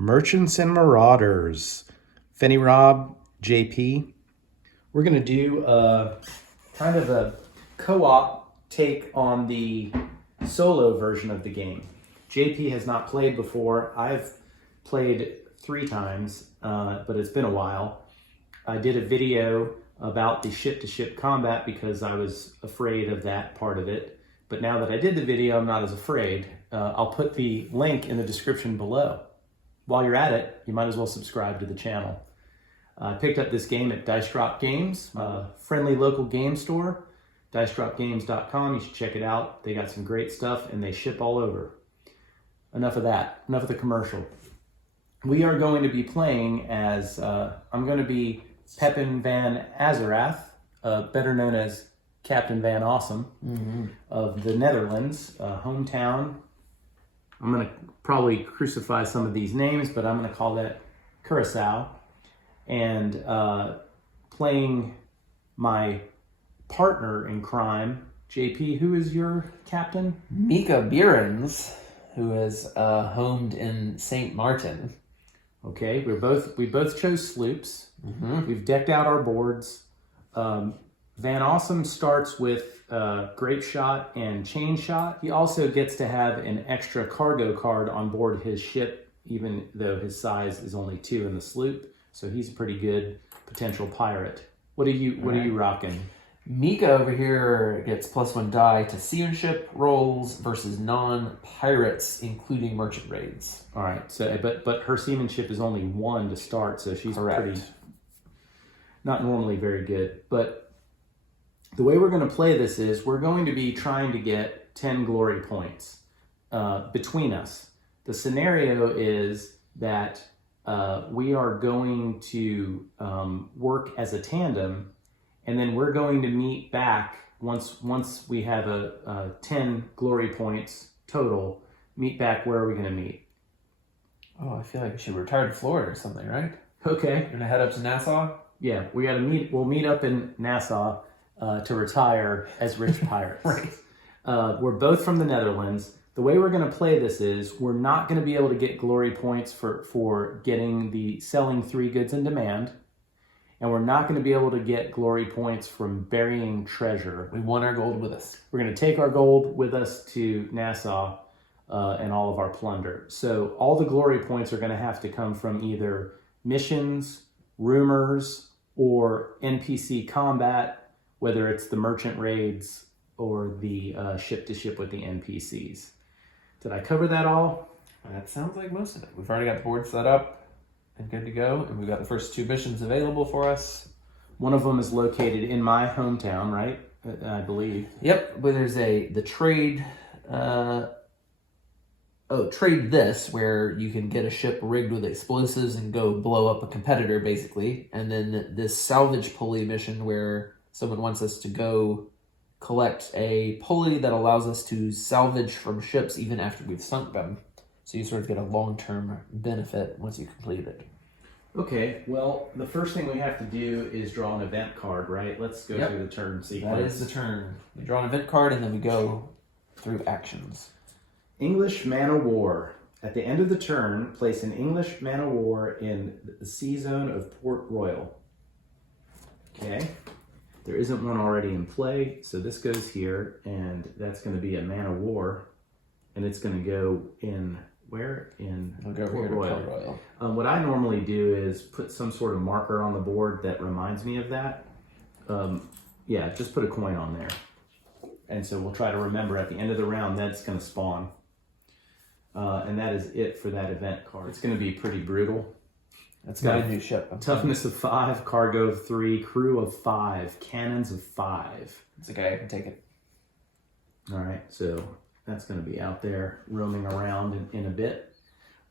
Merchants and Marauders. Fenny Rob, JP. We're going to do kind of a co-op take on the solo version of the game. JP has not played before. I've played 3 times, but it's been a while. I did a video about the ship-to-ship combat because I was afraid of that part of it. But now that I did the video, I'm not as afraid. I'll put the link in the description below. While you're at it, you might as well subscribe to the channel. I picked up this game at Dice Drop Games, a friendly local game store, dicedropgames.com. You should check it out. They got some great stuff and they ship all over. Enough of that, enough of the commercial. We are going to be playing as, I'm going to be Pepin Van Azarath, better known as Captain Van Awesome of the Netherlands, hometown. I'm going to probably crucify some of these names, but I'm going to call that Curacao. And playing my partner in crime, JP, who is your captain? Mika Behrens, who is homed in St. Martin. Okay, we both chose sloops. We've decked out our boards. Van Awesome starts with Grape Shot and Chain Shot. He also gets to have an extra cargo card on board his ship, even though his size is only 2 in the sloop. So he's a pretty good potential pirate. What are you rocking? Mika over here gets +1 die to seamanship rolls versus non-pirates, including merchant raids. All right. So, but her seamanship is only 1 to start, so she's pretty not normally very good. But the way we're going to play this is we're going to be trying to get 10 glory points between us. The scenario is that we are going to work as a tandem, and then we're going to meet back once we have a 10 glory points total. Meet back. Where are we going to meet? Oh, I feel like we should retire to Florida or something, right? Okay. We're gonna head up to Nassau. Yeah, we got to meet. We'll meet up in Nassau to retire as rich pirates. Right. We're both from the Netherlands. The way we're going to play this is we're not going to be able to get glory points for selling 3 goods in demand, and we're not going to be able to get glory points from burying treasure. We want our gold with us. We're going to take our gold with us to Nassau and all of our plunder. So all the glory points are going to have to come from either missions, rumors, or NPC combat, whether it's the merchant raids or the ship-to-ship with the NPCs. Did I cover that all? That sounds like most of it. We've already got the board set up and good to go, and we've got the first 2 missions available for us. One of them is located in my hometown, right? I believe. Yep, but there's the trade. Trade this, where you can get a ship rigged with explosives and go blow up a competitor, basically. And then this salvage pulley mission, where someone wants us to go collect a pulley that allows us to salvage from ships even after we've sunk them. So you sort of get a long-term benefit once you complete it. Okay, well, the first thing we have to do is draw an event card, right? Let's go through the turn sequence. That is the turn. We draw an event card and then we go through actions. English Man o' War. At the end of the turn, place an English Man o' War in the sea zone of Port Royal. Okay. There isn't one already in play, so this goes here, and that's going to be a Man o' War, and it's going to go in where? In Port Royal. What I normally do is put some sort of marker on the board that reminds me of that. Yeah, just put a coin on there. And so we'll try to remember at the end of the round that's going to spawn. And that is it for that event card. It's going to be pretty brutal. That's got a new ship. Toughness of 5, cargo of 3, crew of 5, cannons of 5. It's okay, I can take it. All right, so that's going to be out there roaming around in a bit.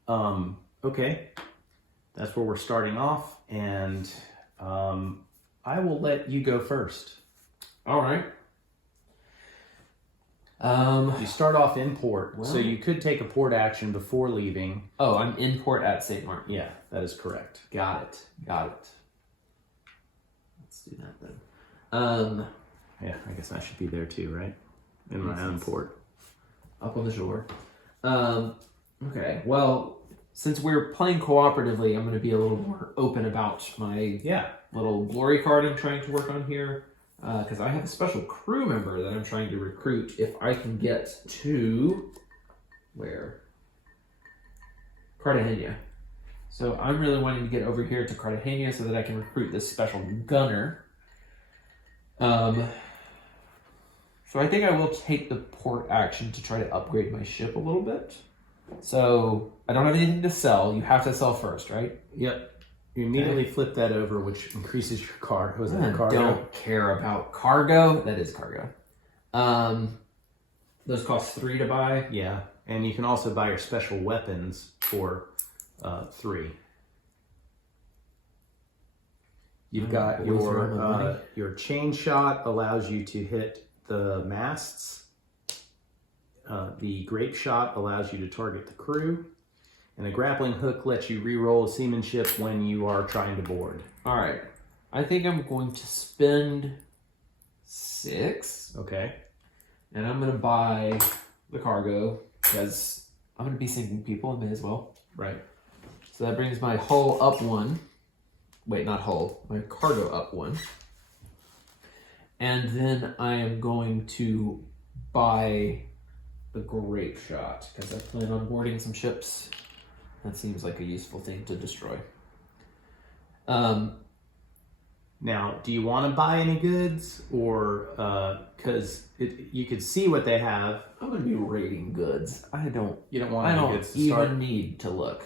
Okay, that's where we're starting off, and I will let you go first. All right. You start off in port, so you could take a port action before leaving. Oh, I'm in port at St. Martin. Yeah, that is correct. Got it. Let's do that then. Yeah, I guess I should be there too, right? In my own port. Up on the shore. Okay, well, since we're playing cooperatively, I'm going to be a little more open about my little glory card I'm trying to work on here. Because I have a special crew member that I'm trying to recruit if I can get to... Where? Cartagena. So I'm really wanting to get over here to Cartagena so that I can recruit this special gunner. So I think I will take the port action to try to upgrade my ship a little bit. So I don't have anything to sell. You have to sell first, right? Yep. You immediately flip that over, which increases your cargo. Was that cargo? Don't care about cargo. That is cargo. Those cost 3 to buy. Yeah, and you can also buy your special weapons for 3. You've got your chain shot allows you to hit the masts. The grape shot allows you to target the crew. And a grappling hook lets you re-roll a seamanship when you are trying to board. All right. I think I'm going to spend 6. Okay. And I'm going to buy the cargo because I'm going to be sinking people. I may as well. Right. So that brings my hull up 1. Wait, not hull. My cargo up 1. And then I am going to buy the grape shot because I plan on boarding some ships. That seems like a useful thing to destroy. Now, do you want to buy any goods, or because you could see what they have? I'm going to be raiding goods. You don't want any goods to start? I don't even need to look.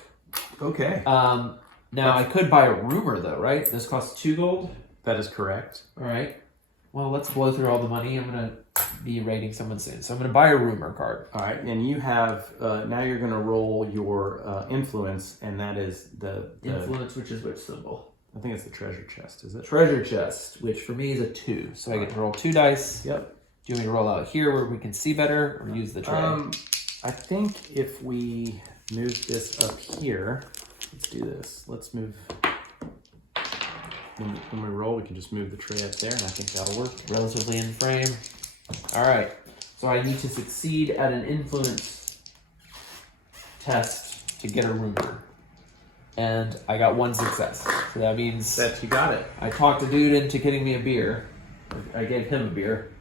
Okay. Now I could buy a rumor though, right? This costs 2 gold. That is correct. All right. Well, let's blow through all the money. I'm going to be raiding someone soon. So I'm going to buy a rumor card. All right. And you have, now you're going to roll your influence, and that is the... Influence, which is which symbol? I think it's the treasure chest, is it? Treasure chest, which for me is a 2. So I get to roll 2 dice. Yep. Do you want me to roll out here where we can see better, or use the tray? I think if we move this up here, let's do this. Let's move... When we roll, we can just move the tray up there, and I think that'll work. Relatively in frame. All right. So I need to succeed at an influence test to get a rumor. And I got 1 success. So that means... That you got it. I talked a dude into getting me a beer. I gave him a beer.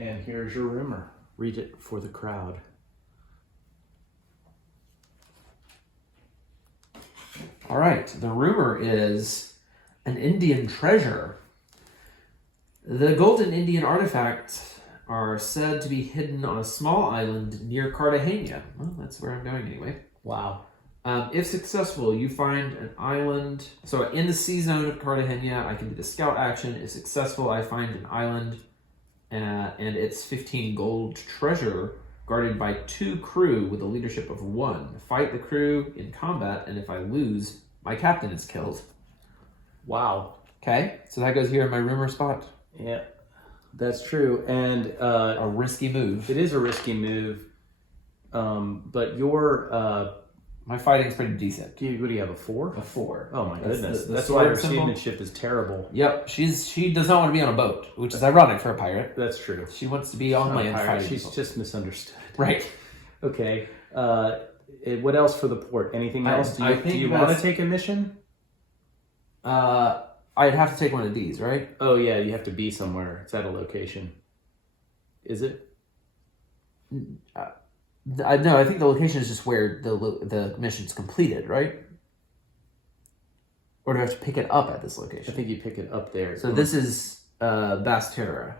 And here's your rumor. Read it for the crowd. All right. The rumor is... an Indian treasure. The golden Indian artifacts are said to be hidden on a small island near Cartagena. Well, that's where I'm going anyway. Wow. If successful, you find an island. So in the sea zone of Cartagena, I can do the scout action. If successful, I find an island and it's 15 gold treasure guarded by 2 crew with a leadership of 1. Fight the crew in combat, and if I lose, my captain is killed. Wow. Okay, so that goes here in my rumor spot. Yeah, that's true. And a risky move. It is a risky move. But your my fighting's pretty decent. what do you have, a 4? A 4. Oh my That's goodness. the That's why her sword symbol. seamanship is terrible. Yep, she does not want to be on a boat, which is ironic for a pirate. That's true. She wants to be on land fighting. She's people. just misunderstood. Right. Okay. What else for the port? Anything else? Do you want to take a mission? I'd have to take one of these, right? Oh yeah, you have to be somewhere. It's at a location. Is it? No, I think the location is just where the mission's completed, right? Or do I have to pick it up at this location? I think you pick it up there. So this is Basterra,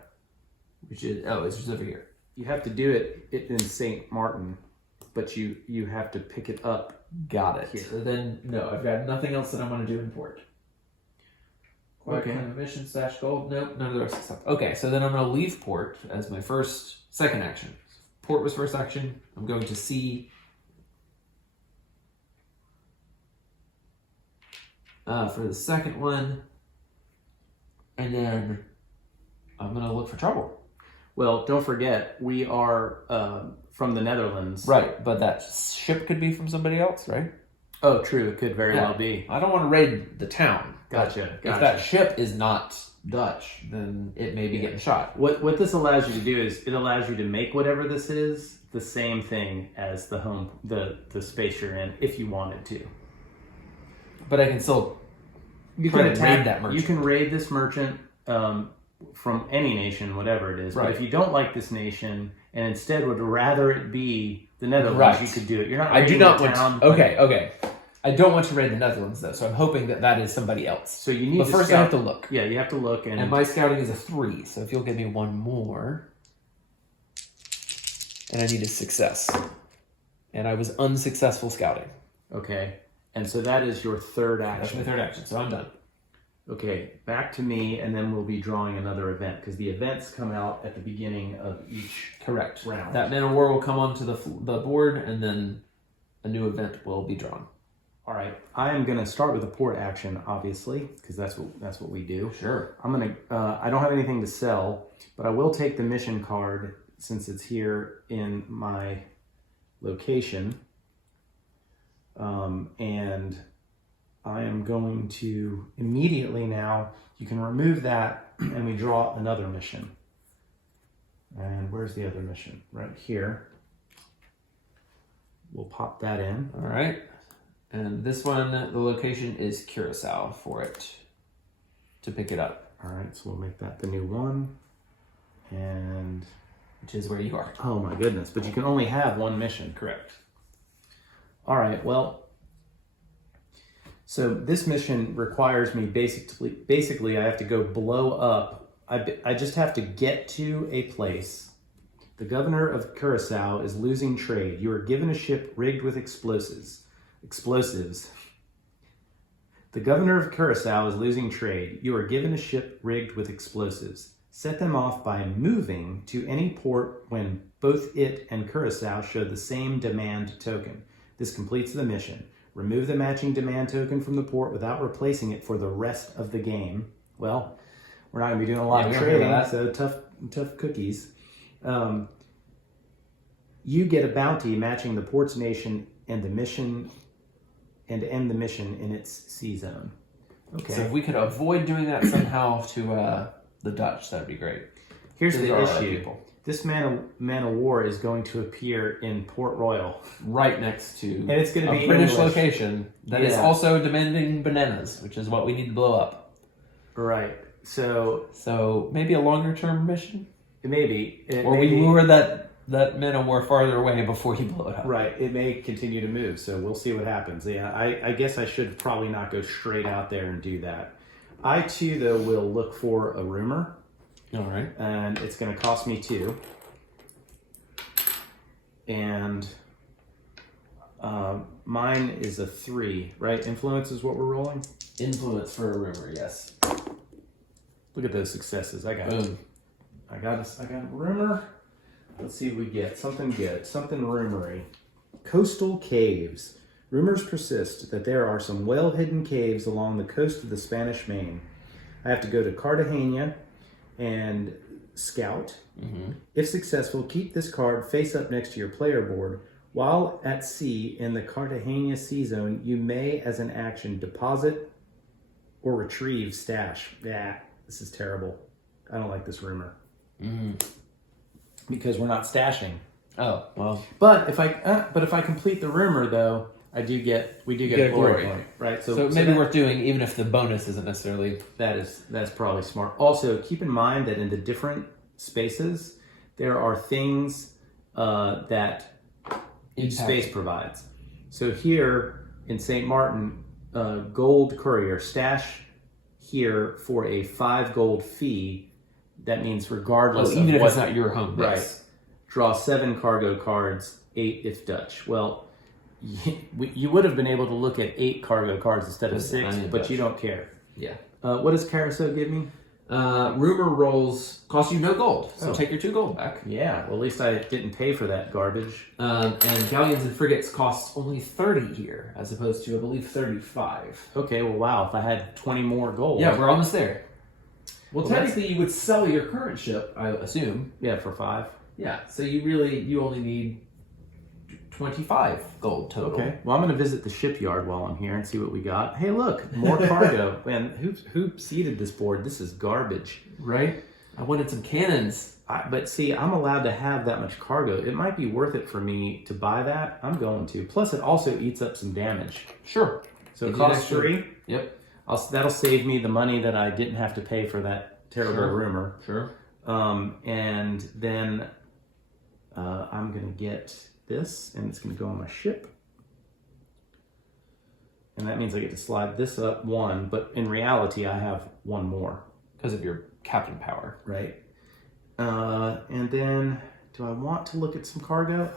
which is it's just over here. You have to do it in St. Martin, but you have to pick it up. Got it. Here. So then, no, I've got nothing else that I want to do in port. Okay. Kind of mission / gold. Nope, none of the rest of the stuff. Okay, so then I'm going to leave port as my second action. Port was first action. I'm going to sea. For the second one. And then I'm going to look for trouble. Well, don't forget, we are from the Netherlands. Right, but that ship could be from somebody else, right? Oh, true. It could very well be. I don't want to raid the town. Gotcha. If that ship is not Dutch, then it may be getting shot. What this allows you to do is it allows you to make whatever this is the same thing as the space you're in if you wanted to. But I can still You try can to attack raid that merchant. You can raid this merchant from any nation, whatever it is. Right. But if you don't like this nation and instead would rather it be the Netherlands, Right. you could do it. You're not. I do not raiding the want. town, Okay. I don't want to raid the Netherlands though, so I'm hoping that is somebody else. So you need. But to first, scout. I have to look. Yeah, you have to look, And my scouting is a 3, so if you'll give me one more, and I need a success, and I was unsuccessful scouting. Okay, and so that is your third That's action. my third action, so I'm done. Okay, back to me, and then we'll be drawing another event because the events come out at the beginning of each Correct. round. That Man of War will come onto the board, and then a new event will be drawn. All right, I am going to start with a port action, obviously, because that's what we do. Sure. I'm gonna. I don't have anything to sell, but I will take the mission card since it's here in my location, and I am going to immediately now. You can remove that, and we draw another mission. And where's the other mission? Right here. We'll pop that in. All right. And this one, the location is Curacao for it to pick it up. All right, so we'll make that the new one. And Which is where you are. oh my goodness, but you can only have one mission. Correct. All right, well, so this mission requires me basically I have to go blow up. I just have to get to a place. The governor of Curacao is losing trade. You are given a ship rigged with explosives. The governor of Curacao is losing trade. You are given a ship rigged with explosives. Set them off by moving to any port when both it and Curacao show the same demand token. This completes the mission. Remove the matching demand token from the port without replacing it for the rest of the game. Well, we're not going to be doing a lot of trading, so tough cookies. You get a bounty matching the port's nation and the mission, and end the mission in its sea zone. Okay. So if we could avoid doing that somehow to the Dutch, that'd be great. Here's These the are our issue. people. This man of war is going to appear in Port Royal. Right next to And it's going to a be British English. Location that is Yeah. also demanding bananas, which is what we need to blow up. Right. So maybe a longer term mission? maybe. We lure that Man of War farther away before you blow it up. Right. It may continue to move, so we'll see what happens. Yeah, I guess I should probably not go straight out there and do that. I, too, though, will look for a rumor. All right. And it's going to cost me 2. And mine is a 3, right? Influence is what we're rolling. Influence for a rumor, yes. Look at those successes. I got Boom. I got a rumor. Let's see if we get something good. Something rumory. Coastal caves. Rumors persist that there are some well-hidden caves along the coast of the Spanish Main. I have to go to Cartagena and scout. Mm-hmm. If successful, keep this card face up next to your player board. While at sea in the Cartagena Sea Zone, you may, as an action, deposit or retrieve stash. Yeah, this is terrible. I don't like this rumor. Mm-hmm. Because we're not stashing. Oh, well. But if I complete the rumor, though, we do get a glory point, right? So it may be worth doing, even if the bonus isn't necessarily. That's probably smart. Also, keep in mind that in the different spaces, there are things that each space provides. So here in St. Martin, gold courier, stash here for a 5 gold fee. That means regardless even of if what, it's not your home base. Right. Draw 7 cargo cards, 8 if Dutch. Well, you would have been able to look at 8 cargo cards instead of 6, but Dutch. You don't care. Yeah. What does Carousel give me? Rumor rolls cost you no gold, so take your 2 gold back. Yeah, well, at least I didn't pay for that garbage. And galleons and frigates cost only 30 here, as opposed to, I believe, 35. Okay, well, wow, if I had 20 more gold. Yeah, we're almost there. Well, Well, technically, you would sell your current ship, I assume. Yeah, for 5. Yeah, so you only need 25 gold total. Okay, well, I'm going to visit the shipyard while I'm here and see what we got. Hey, look, more cargo. Man, who seeded this board? This is garbage. Right? I wanted some cannons. But see, I'm allowed to have that much cargo. It might be worth it for me to buy that. I'm going to. Plus, it also eats up some damage. Sure. So it costs 3. Yep. That'll save me the money that I didn't have to pay for that terrible rumor. Sure. And then I'm going to get this, and it's going to go on my ship. And that means I get to slide this up 1, but in reality, I have 1 more. Because of your captain power. Right. And then, do I want to look at some cargo?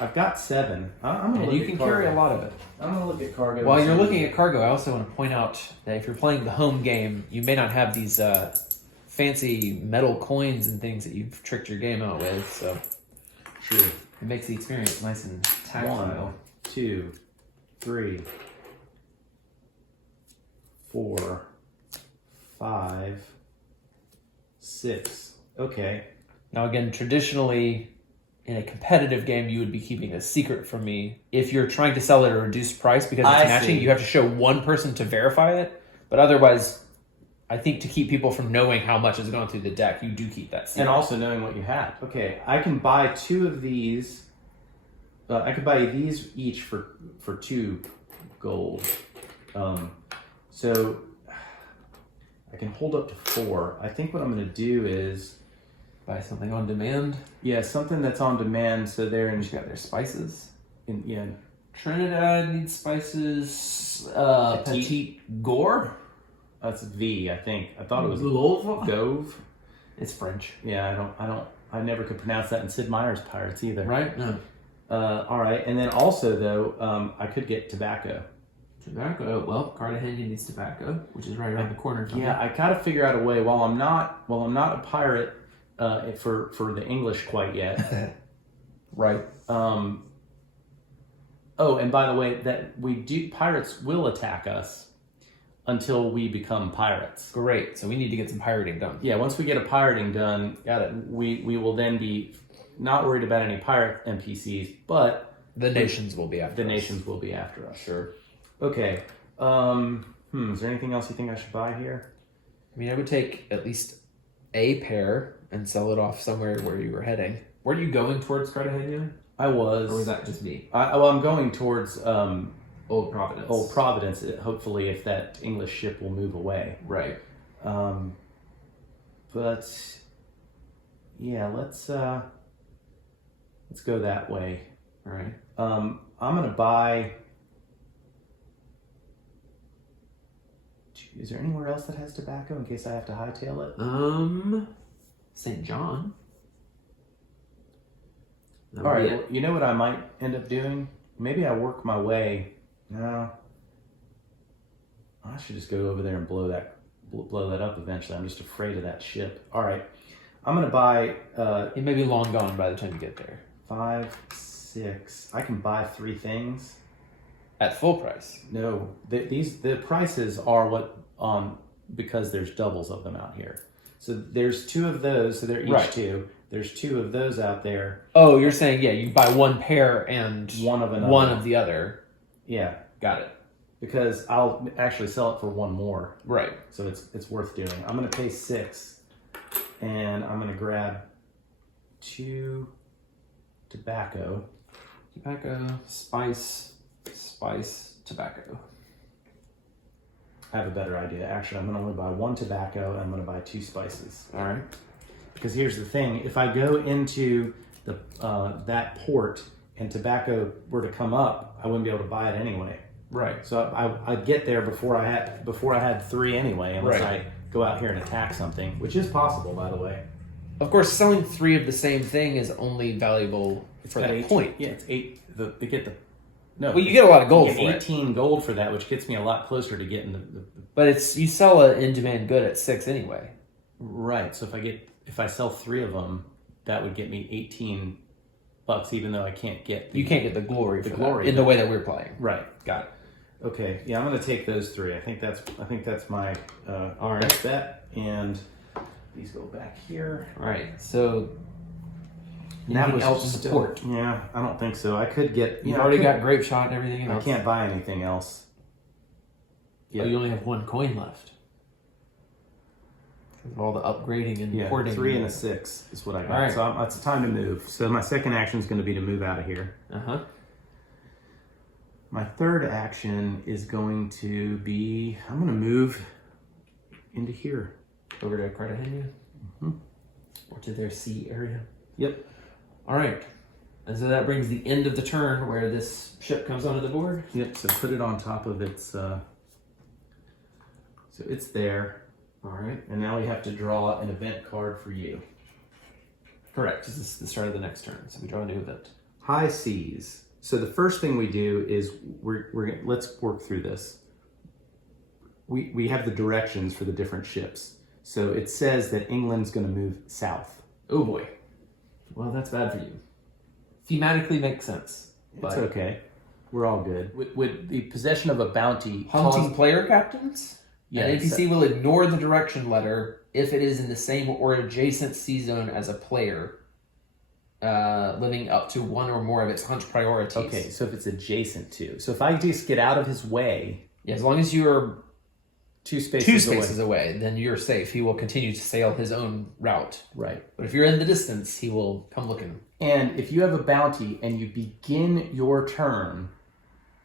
I've got 7. And you can carry a lot of it. I'm going to look at cargo. While you're looking at cargo, I also want to point out that if you're playing the home game, you may not have these fancy metal coins and things that you've tricked your game out with. So Sure. It makes the experience nice and tactile. 1, 2, 3, 4, 5, 6. Okay. Now again, traditionally, in a competitive game, you would be keeping a secret from me. If you're trying to sell it at a reduced price because it's matching, you have to show one person to verify it. But otherwise, I think to keep people from knowing how much has gone through the deck, you do keep that secret. And also knowing what you have. Okay, I can buy 2 of these. I could buy these each for 2 gold. So I can hold up to 4. I think what I'm going to do is buy something on demand. Yeah, something that's on demand. So they're in. You got their spices. Yeah. Trinidad needs spices. Petite Gore. That's V, I think. I thought it was Gove. It's French. Yeah, I never could pronounce that in Sid Meier's Pirates either. Right? No. All right, and then also though, I could get tobacco. Tobacco. Well, Cartagena needs tobacco, which is right around the corner. Yeah, I gotta figure out a way. While I'm not a pirate for the English quite yet. Right. Oh, and by the way, pirates will attack us until we become pirates. Great. So we need to get some pirating done. Yeah, once we get a pirating done, got it. We will then be not worried about any pirate NPCs, but the nations will be after us. The nations will be after us. Sure. Okay. Is there anything else you think I should buy here? I mean, I would take at least a pair and sell it off somewhere where you were heading. Were you going towards Cartagena? I was. Or was that just me? I'm going towards Old Providence. Old Providence. Hopefully, if that English ship will move away. Right. But yeah, let's go that way. All right. I'm gonna buy. Is there anywhere else that has tobacco in case I have to hightail it? St. John. All right. Well, you know what I might end up doing? Maybe I work my way. No. I should just go over there and blow that up eventually. I'm just afraid of that ship. All right. I'm gonna buy. It may be long gone by the time you get there. 5, 6. I can buy 3 things at full price. No, the prices are what because there's doubles of them out here. So there's 2 of those. So they're each 2. There's 2 of those out there. Oh, you're saying you buy 1 pair and one of the other. Yeah, got it. Because I'll actually sell it for 1 more. Right. So it's worth doing. I'm gonna pay 6, and I'm gonna grab 2 tobacco. Tobacco, spice, tobacco. I have a better idea. Actually, I'm gonna only buy 1 tobacco, and I'm gonna buy 2 spices. All right. Because here's the thing: if I go into the that port and tobacco were to come up, I wouldn't be able to buy it anyway. Right. So I'd get there before I had 3 anyway, unless I go out here and attack something, which is possible, by the way. Of course, selling 3 of the same thing is only valuable for that point. Yeah, it's 8. They get the no. Well, you get a lot of gold for 18 gold for that, which gets me a lot closer to getting the But you sell an in-demand good at 6 anyway. Right. So if I sell 3 of them, that would get me $18, even though I can't get you can't get the glory in the way that we're playing. Right. Got it. Okay. Yeah, I'm going to take those 3. I think that's my best bet. And these go back here. All right. So anything else in the port? Yeah, I don't think so. I could get. You've already got grape shot and everything else. I can't buy anything else. Yeah. Oh, you only have 1 coin left. All the upgrading and Yeah, porting. 3 and a 6 is what I got. All right. So it's time to move. So my second action is going to be to move out of here. My third action is going to be, I'm going to move into here. Over to Cartagena? Or to their sea area? Yep. All right. And so that brings the end of the turn where this ship comes onto the board. Yep, so put it on top of its, so it's there. All right. And now we have to draw an event card for you. Correct. This is the start of the next turn. So we draw a new event. High seas. So the first thing we do is let's work through this. We have the directions for the different ships. So it says that England's going to move south. Oh boy. Well, that's bad for you. Thematically makes sense. It's okay. We're all good. With the possession of a bounty, Hunting player captains? Yeah, an NPC will ignore the direction letter if it is in the same or adjacent sea zone as a player, living up to one or more of its hunt priorities. Okay, so if it's adjacent to. So if I just get out of his way. Yeah, as long as you're two spaces away, then you're safe. He will continue to sail his own route. Right. But if you're in the distance, he will come looking. And if you have a bounty and you begin your turn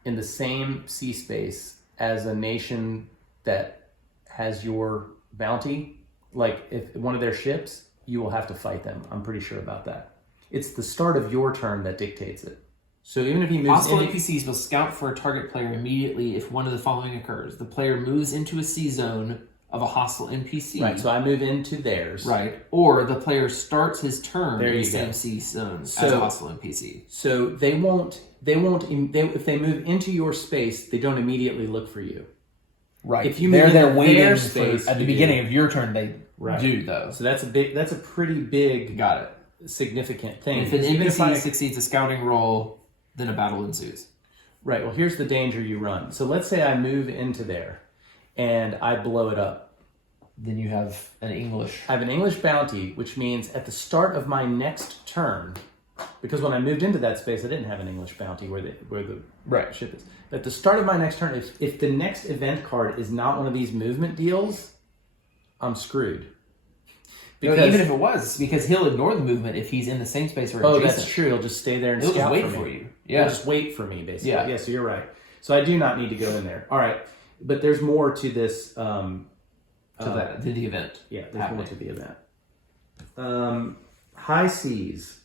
in the same sea space as a nation that has your bounty, like if one of their ships, you will have to fight them. I'm pretty sure about that. It's the start of your turn that dictates it. So even if he moves Hostile NPCs will scout for a target player immediately if one of the following occurs. The player moves into a sea zone of a hostile NPC. Right, so I move into theirs. Right. Or the player starts his turn There in the you same go. sea zone as a hostile NPC. So they won't if they move into your space, they don't immediately look for you. Right. If you move they're into waiting their for, space at the beginning of your turn, they do though. So that's a pretty big Got it. significant thing. If an Even NPC succeeds a scouting roll, then a battle ensues. Right, well here's the danger you run. So let's say I move into there and I blow it up. Then you have an English. I have an English bounty, which means at the start of my next turn, because when I moved into that space, I didn't have an English bounty where the ship is. But at the start of my next turn, if the next event card is not one of these movement deals, I'm screwed. Because, no, even if it was, because he'll ignore the movement if he's in the same space or adjacent. That's true. He'll just stay there and he'll scout just wait for you. Yeah, he'll just wait for me, basically. Yeah. Yeah, so you're right. So I do not need to go in there. All right, but there's more to this. To the event. Yeah, there's more to the event. High seas.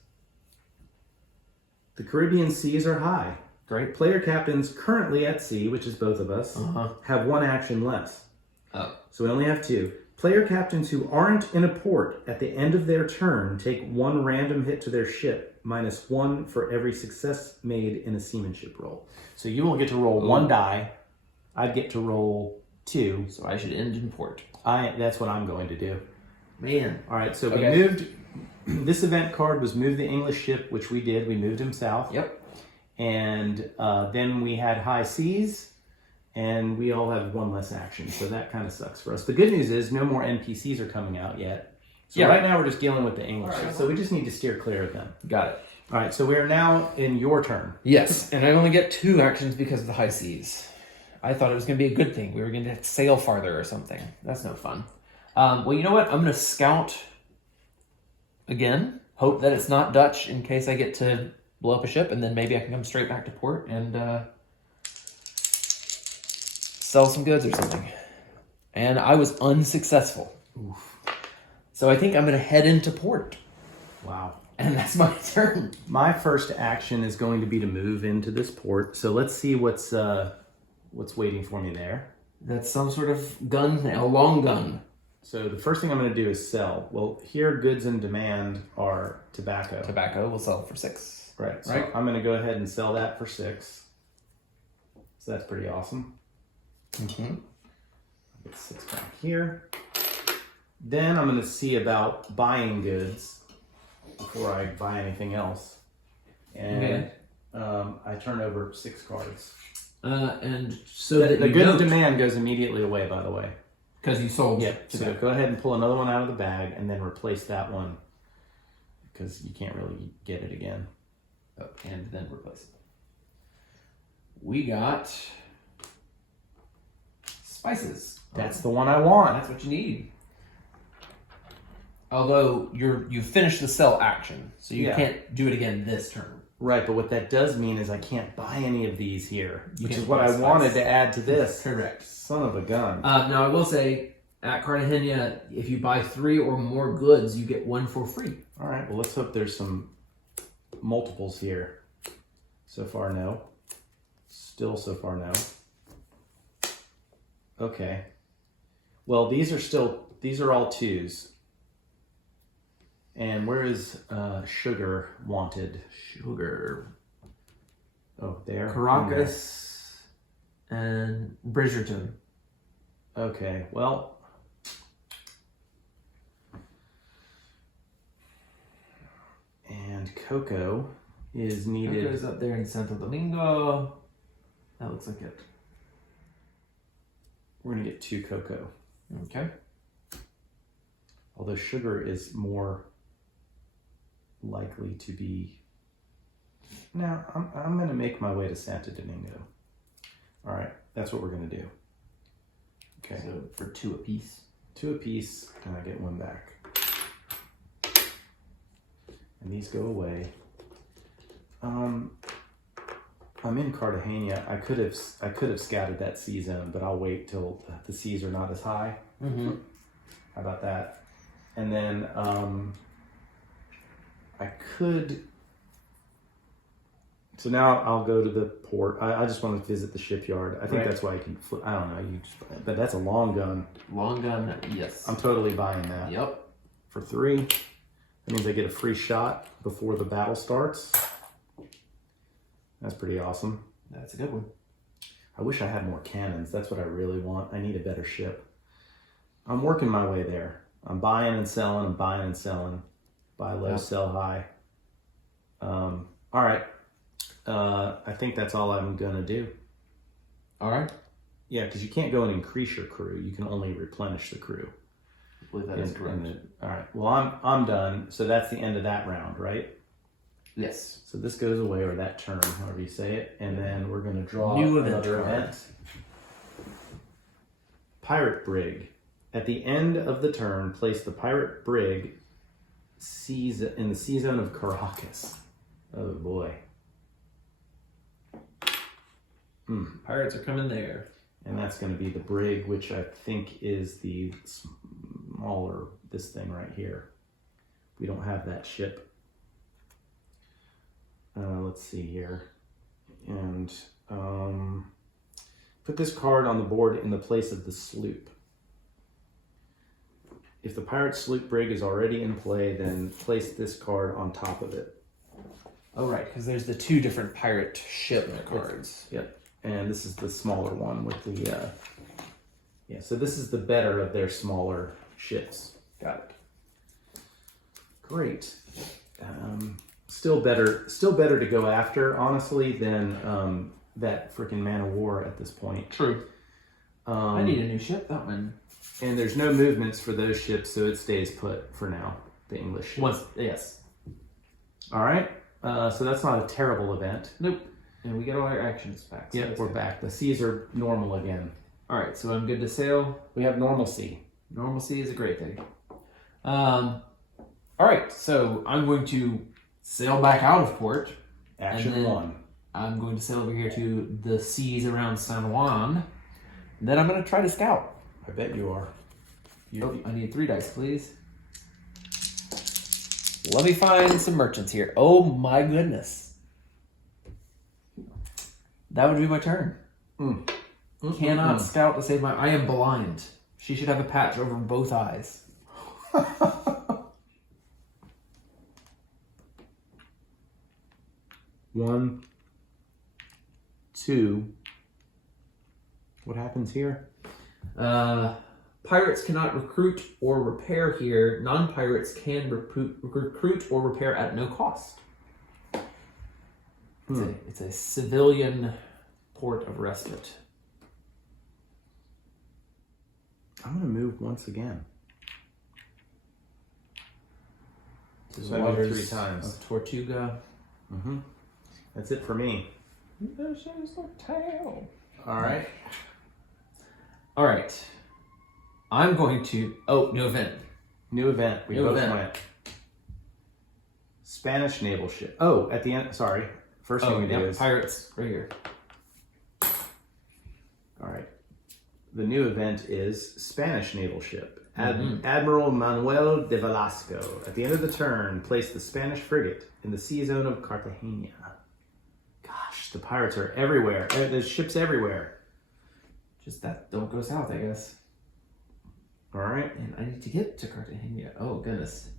The Caribbean seas are high. Great. Player captains currently at sea, which is both of us, have one action less. Oh. So we only have 2. Player captains who aren't in a port at the end of their turn take 1 random hit to their ship, -1 for every success made in a seamanship roll. So you will get to roll 1 die. I'd get to roll 2. So I should end in port. That's what I'm going to do. Man. All right, so we moved. This event card was move the English ship, which we did. We moved him south. Yep. And then we had high seas, and we all have 1 less action. So that kind of sucks for us. The good news is no more NPCs are coming out yet. So right now we're just dealing with the English. Right. So we just need to steer clear of them. Got it. All right, so we are now in your turn. Yes, and I only get 2 actions because of the high seas. I thought it was going to be a good thing. We were going to sail farther or something. That's no fun. Well, you know what? I'm going to scout again. Hope that it's not Dutch in case I get to blow up a ship, and then maybe I can come straight back to port and sell some goods or something. And I was unsuccessful. Oof. So I think I'm going to head into port. Wow. And that's my turn. My first action is going to be to move into this port. So let's see what's waiting for me there. That's some sort of gun, a long gun. So the first thing I'm going to do is sell. Well, here goods in demand are tobacco. Tobacco, we'll sell it for 6. Right. So I'm going to go ahead and sell that for 6. So that's pretty awesome. Mm-hmm. Get 6 back here. Then I'm going to see about buying goods before I buy anything else. And I turn over 6 cards. And so the good in demand goes immediately away, by the way. Because you sold. Yeah. So go ahead and pull another one out of the bag and then replace that one because you can't really get it again. Oh, and then replace it. We got spices. That's the one I want. That's what you need. Although you finished the sell action, so you can't do it again this turn. Right, but what that does mean is I can't buy any of these here, You which is can't what buy I spice. wanted to add to this. Correct. Son of a gun. Now I will say, at Cartagena, if you buy 3 or more goods, you get 1 for free. All right, well, let's hope there's some multiples here. So far, no. Still so far, no. Okay. Well, these are all 2s. And where is sugar wanted? Sugar. Oh, there. Caracas and Bridgerton. Okay, well. And cocoa is needed. Cocoa's up there in Santo Domingo. That looks like it. We're going to get 2 cocoa. Okay. Although sugar is more likely to be. Now, I'm going to make my way to Santo Domingo. All right, that's what we're going to do. Okay. So for 2 apiece. 2 apiece, and I get 1 back. And these go away. I'm in Cartagena. I could have scouted that C zone, but I'll wait till the C's are not as high. Mm-hmm. How about that? And then I could. So now I'll go to the port. I just want to visit the shipyard. I think Right. that's why I can. I don't know. But that's a long gun. Long gun, yes. I'm totally buying that. Yep. For 3. That means I get a free shot before the battle starts. That's pretty awesome. That's a good one. I wish I had more cannons. That's what I really want. I need a better ship. I'm working my way there. I'm buying and selling. I'm buying and selling. Buy low, sell high. All right. I think that's all I'm going to do. All right. Yeah, because you can't go and increase your crew. You can only replenish the crew. I believe that is correct. All right. Well, I'm done. So that's the end of that round, right? Yes. So this goes away, or that turn, however you say it, and then we're going to draw New event another card. event. Pirate Brig. At the end of the turn, place the Pirate Brig in the sea zone of Caracas. Oh boy. Pirates are coming there. And that's going to be the Brig, which I think is the smaller, this thing right here. We don't have that ship. Let's see here. And put this card on the board in the place of the sloop. If the pirate sloop brig is already in play, then place this card on top of it. Oh, right, because there's the 2 different pirate ship cards. Yep. And this is the smaller one with the, yeah, so this is the better of their smaller ships. Got it. Great. Still better to go after, honestly, than that freaking Man of War at this point. True. I need a new ship, that one. And there's no movements for those ships, so it stays put for now, the English ship. Yes. All right. So that's not a terrible event. Nope. And we get all our actions back. So Yep, we're back. The seas are normal again. All right, so I'm good to sail. We have normalcy. Normalcy is a great thing. All right, so I'm going to sail back out of port. Action and then 1. I'm going to sail over here to the seas around San Juan. And then I'm going to try to scout. I bet you are. I need 3 dice, please. Let me find some merchants here. Oh my goodness. That would be my turn. Cannot scout to save my... I am blind. She should have a patch over both eyes. 1, 2. What happens here? Pirates cannot recruit or repair here. Non-pirates can recruit or repair at no cost. It's a civilian port of respite. I'm going to move once again. This is So I moved Waters 3 times. of Tortuga. That's it for me. This is the tail. All right. All right. I'm going to... Oh, new event. New event. We New both event. went. Spanish naval ship. Oh, at the end. Sorry. First thing we do is pirates right here. all right. The new event is Spanish naval ship. Admiral Manuel de Velasco. At the end of the turn, place the Spanish frigate in the sea zone of Cartagena. Gosh, the pirates are everywhere. There's ships everywhere. Just that don't go south, I guess. All right. And I need to get to Cartagena. Oh, goodness.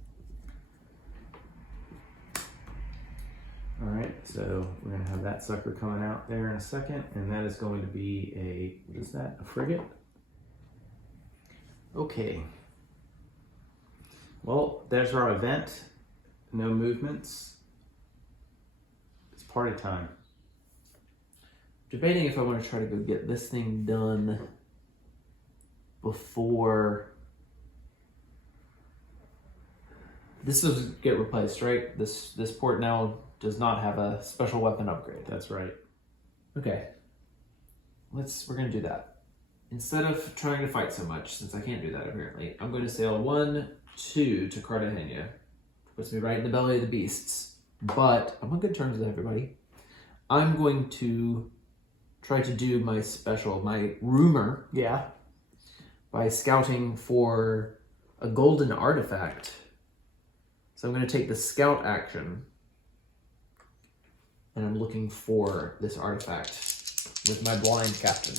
All right, so we're going to have that sucker coming out there in a second, and that is going to be what is that, a frigate? Okay. Well, there's our event. No movements. It's party time. Debating if I want to try to go get this thing done before this does get replaced, right? This port now does not have a special weapon upgrade. That's right. Okay. We're gonna do that. Instead of trying to fight so much, since I can't do that apparently, I'm going to sail 1, 2 to Cartagena. Puts me right in the belly of the beasts. But I'm on good terms with everybody. I'm going to try to do my rumor. Yeah. By scouting for a golden artifact. So I'm going to take the scout action. And I'm looking for this artifact with my blind captain.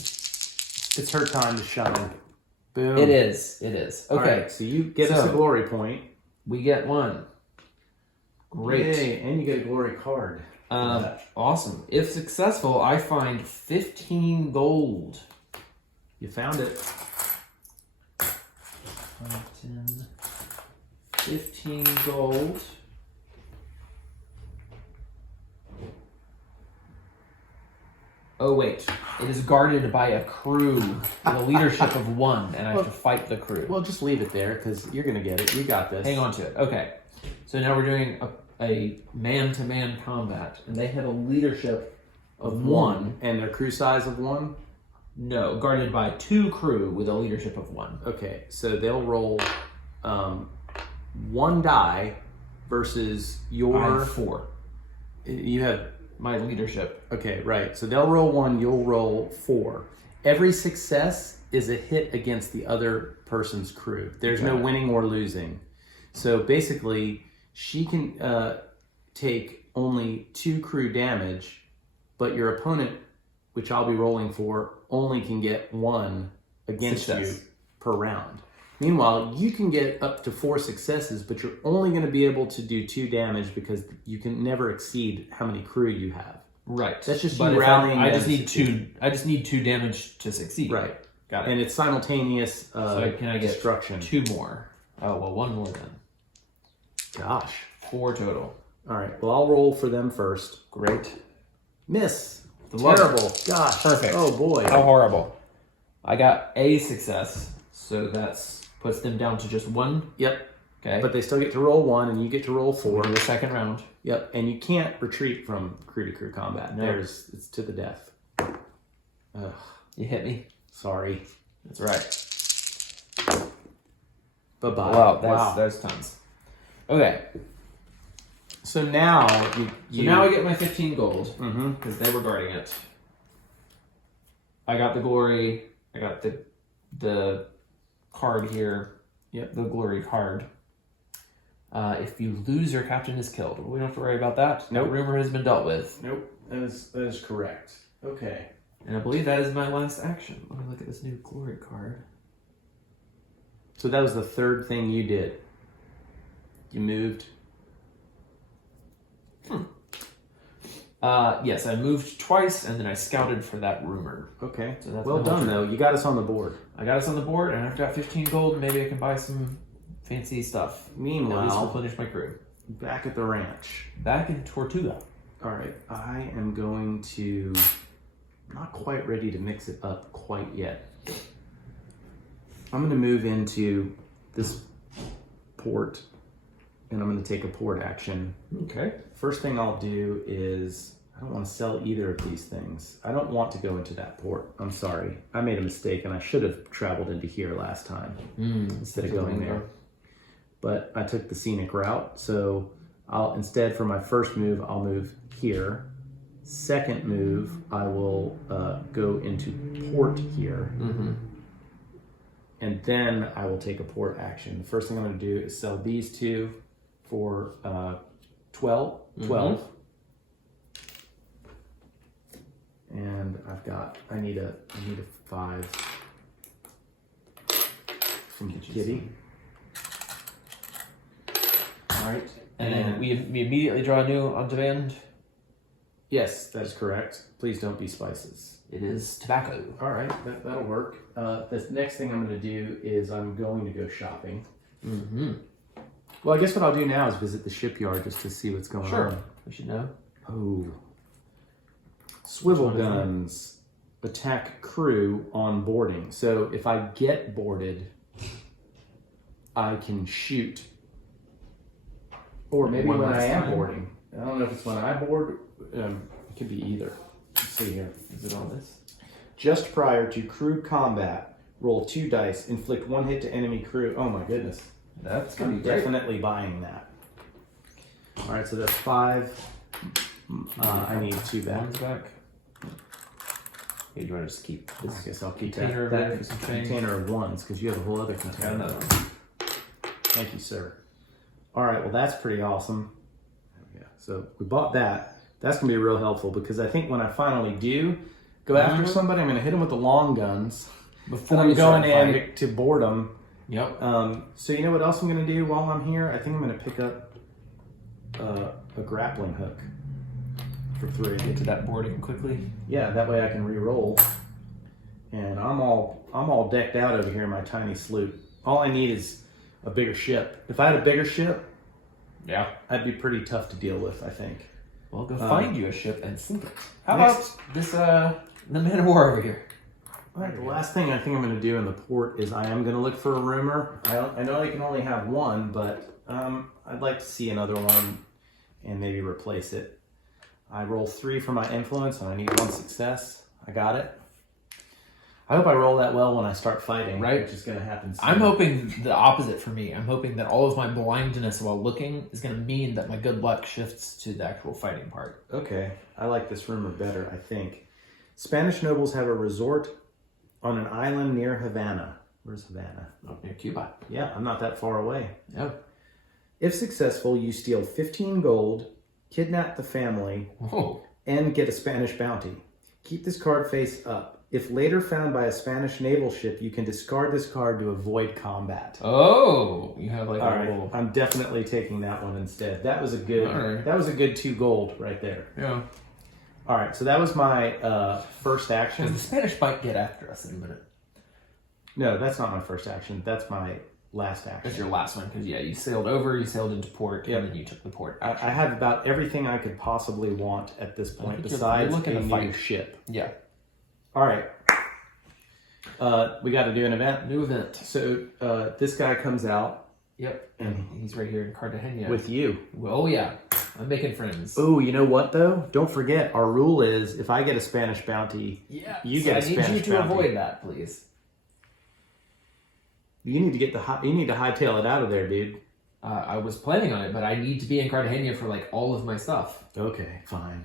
It's her time to shine. Boom. It is. Okay. All right, so you get us a glory point. We get one. Great. Yay, and you get a glory card. Awesome. If successful, I find 15 gold. You found it. 10, 15 gold. Oh wait, it is guarded by a crew with a leadership of 1, and I have to fight the crew. Well, just leave it there, because you're going to get it. You got this. Hang on to it. Okay. So now we're doing a man-to-man combat, and they have a leadership of 1. And their crew size of 1? No, guarded by 2 crew with a leadership of 1. Okay, so they'll roll 1 die versus your... I have 4. You have... My leadership. Okay, right. So they'll roll 1, you'll roll 4. Every success is a hit against the other person's crew. There's no winning or losing. So basically, she can take only 2 crew damage, but your opponent, which I'll be rolling for, only can get 1 against you per round. Meanwhile, you can get up to 4 successes, but you're only going to be able to do 2 damage because you can never exceed how many crew you have. Right. That's just but you rallying. I just need 2. I just need 2 damage to succeed. Right. Got it. And it's simultaneous so can I get destruction. 2 more? Oh well, 1 more then. Gosh. 4 total. All right. Well, I'll roll for them first. Great. Miss. Terrible. Gosh. Perfect. Oh boy. How horrible. I got a success, so that's puts them down to just 1. Yep. Okay. But they still get to roll 1, and you get to roll 4. In the second round. Yep. And you can't retreat from crew-to-crew combat. No. It's to the death. Ugh. You hit me. Sorry. That's right. Bye-bye. Wow, that's tons. Okay. So now So now I get my 15 gold Mm-hmm. because they were guarding it. I got the glory. I got the card here. Yep. The glory card. If you lose, your captain is killed. We don't have to worry about that. Nope. That rumor has been dealt with. Nope. That is correct. Okay. And I believe that is my last action. Let me look at this new glory card. So that was the 3rd thing you did. You moved. Yes, I moved twice, and then I scouted for that rumor. Okay. So that's well my done, turn. though. You got us on the board. I got us on the board, and I've got 15 gold. Maybe I can buy some fancy stuff. At least Meanwhile, replenish my crew. back at the ranch. Back in Tortuga. All right. I am going to... Not quite ready to mix it up quite yet. I'm going to move into this port, and I'm going to take a port action. Okay. First thing I'll do is, I don't want to sell either of these things. I don't want to go into that port. I'm sorry. I made a mistake, and I should have traveled into here last time instead of going there. but I took the scenic route. So I'll instead, for my first move, I'll move here. Second move, I will go into port here. And then I will take a port action. The first thing I'm going to do is sell these two for 12. And I need a 5 from Kitty. All right. And then we immediately draw a new on demand. Yes, that is correct. Please don't be spices. It is tobacco. All right, that'll work. The next thing I'm going to do is I'm going to go shopping. Well, I guess what I'll do now is visit the shipyard just to see what's going on. We should know. Oh. Swivel guns attack crew on boarding. So if I get boarded, I can shoot. Or maybe when I am boarding. I don't know if it's when I board. It could be either. Let's see here. Is it all this? Just prior to crew combat, roll 2 dice, inflict 1 hit to enemy crew. Oh my goodness. That's gonna I'm be great. definitely buying that. All right, so that's 5. I need 2 back. One's back. Hey, do you want to just keep this? I guess I'll keep container that of for some change? container of 1s because you have a whole other Got container. another one. Thank you, sir. All right, well that's pretty awesome. Yeah, so we bought that. That's gonna be real helpful because I think when I finally do go after somebody, I'm gonna hit them with the long guns. Before I'm you start going the in to board them. Yep. So you know what else I'm gonna do while I'm here? I think I'm gonna pick up a grappling hook for 3. Get to that boarding quickly. Yeah, that way I can re-roll. And I'm all decked out over here in my tiny sloop. All I need is a bigger ship. If I had a bigger ship, Yeah. I'd be pretty tough to deal with, I think. Well, go find you a ship and sink it. How next- about this, the man of war over here? All right, the last thing I think I'm going to do in the port is I am going to look for a rumor. I know I can only have 1, but I'd like to see another one and maybe replace it. I roll 3 for my influence and I need 1 success. I got it. I hope I roll that well when I start fighting, Right. which is going to happen soon. I'm hoping the opposite for me. I'm hoping that all of my blindness while looking is going to mean that my good luck shifts to the actual fighting part. Okay, I like this rumor better, I think. Spanish nobles have a resort on an island near Havana. Where's Havana? Up near Cuba. Yeah, I'm not that far away. Yeah. If successful, you steal 15 gold, kidnap the family, Whoa. and get a Spanish bounty. Keep this card face up. If later found by a Spanish naval ship, you can discard this card to avoid combat. Oh, you have like All a right, little. I'm definitely taking that one instead. That was a good. All right. That was a good 2 gold right there. Yeah. All right, so that was my first action. Because the Spanish might get after us in a minute. No, that's not my first action. That's my last action. That's your last one. Because, yeah, you sailed over, you sailed into port, Yep. and then you took the port. I have about everything I could possibly want at this point, think you're besides looking a to new fight. ship. Yeah. All right. We got to do an event. New event. So this guy comes out Yep. And he's right here in Cartagena. with you. Well, yeah. I'm making friends. Oh, you know what though? Don't forget, our rule is if I get a Spanish bounty, Yeah. you so get a I Spanish need you to bounty. avoid that, please. You need to get you need to hightail it out of there, dude. I was planning on it, but I need to be in Cartagena for like all of my stuff. Okay, fine.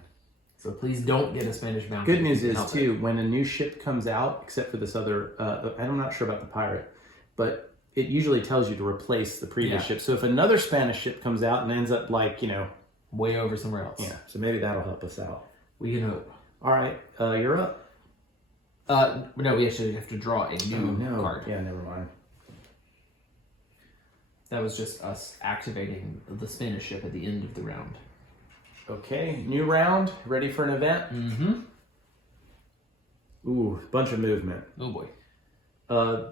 So please don't get a Spanish bounty. Good news if you is can help too, when a new ship comes out, except for this other, I'm not sure about the pirate, but it usually tells you to replace the previous Yeah. ship. So if another Spanish ship comes out and ends up like, it. Way over somewhere else. yeah, so maybe that'll help us out. We can hope. All right, you're up. No, we actually have to draw a new card. Yeah, never mind. That was just us activating the Spanish ship at the end of the round. Okay, new round. Ready for an event? Mm-hmm. Ooh, bunch of movement. Oh boy.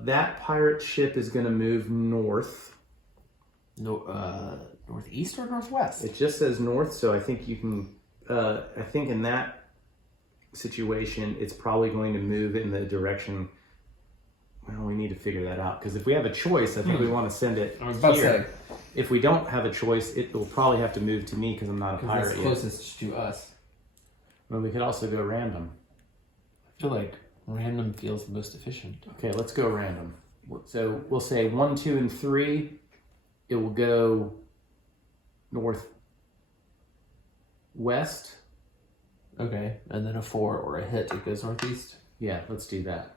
That pirate ship is going to move north. No, northeast or northwest? It just says north, so I think you can. I think in that situation, it's probably going to move in the direction. Well, we need to figure that out because if we have a choice, I think we want to send it. I was about here. to say. If we don't have a choice, it will probably have to move to me because I'm not a Because pirate that's yet. closest to us. Well, we could also go random. I feel like random feels the most efficient. Okay, let's go random. So we'll say 1, 2, and 3. it will go northwest. Okay, and then a 4 or a hit, it goes northeast. Yeah, let's do that.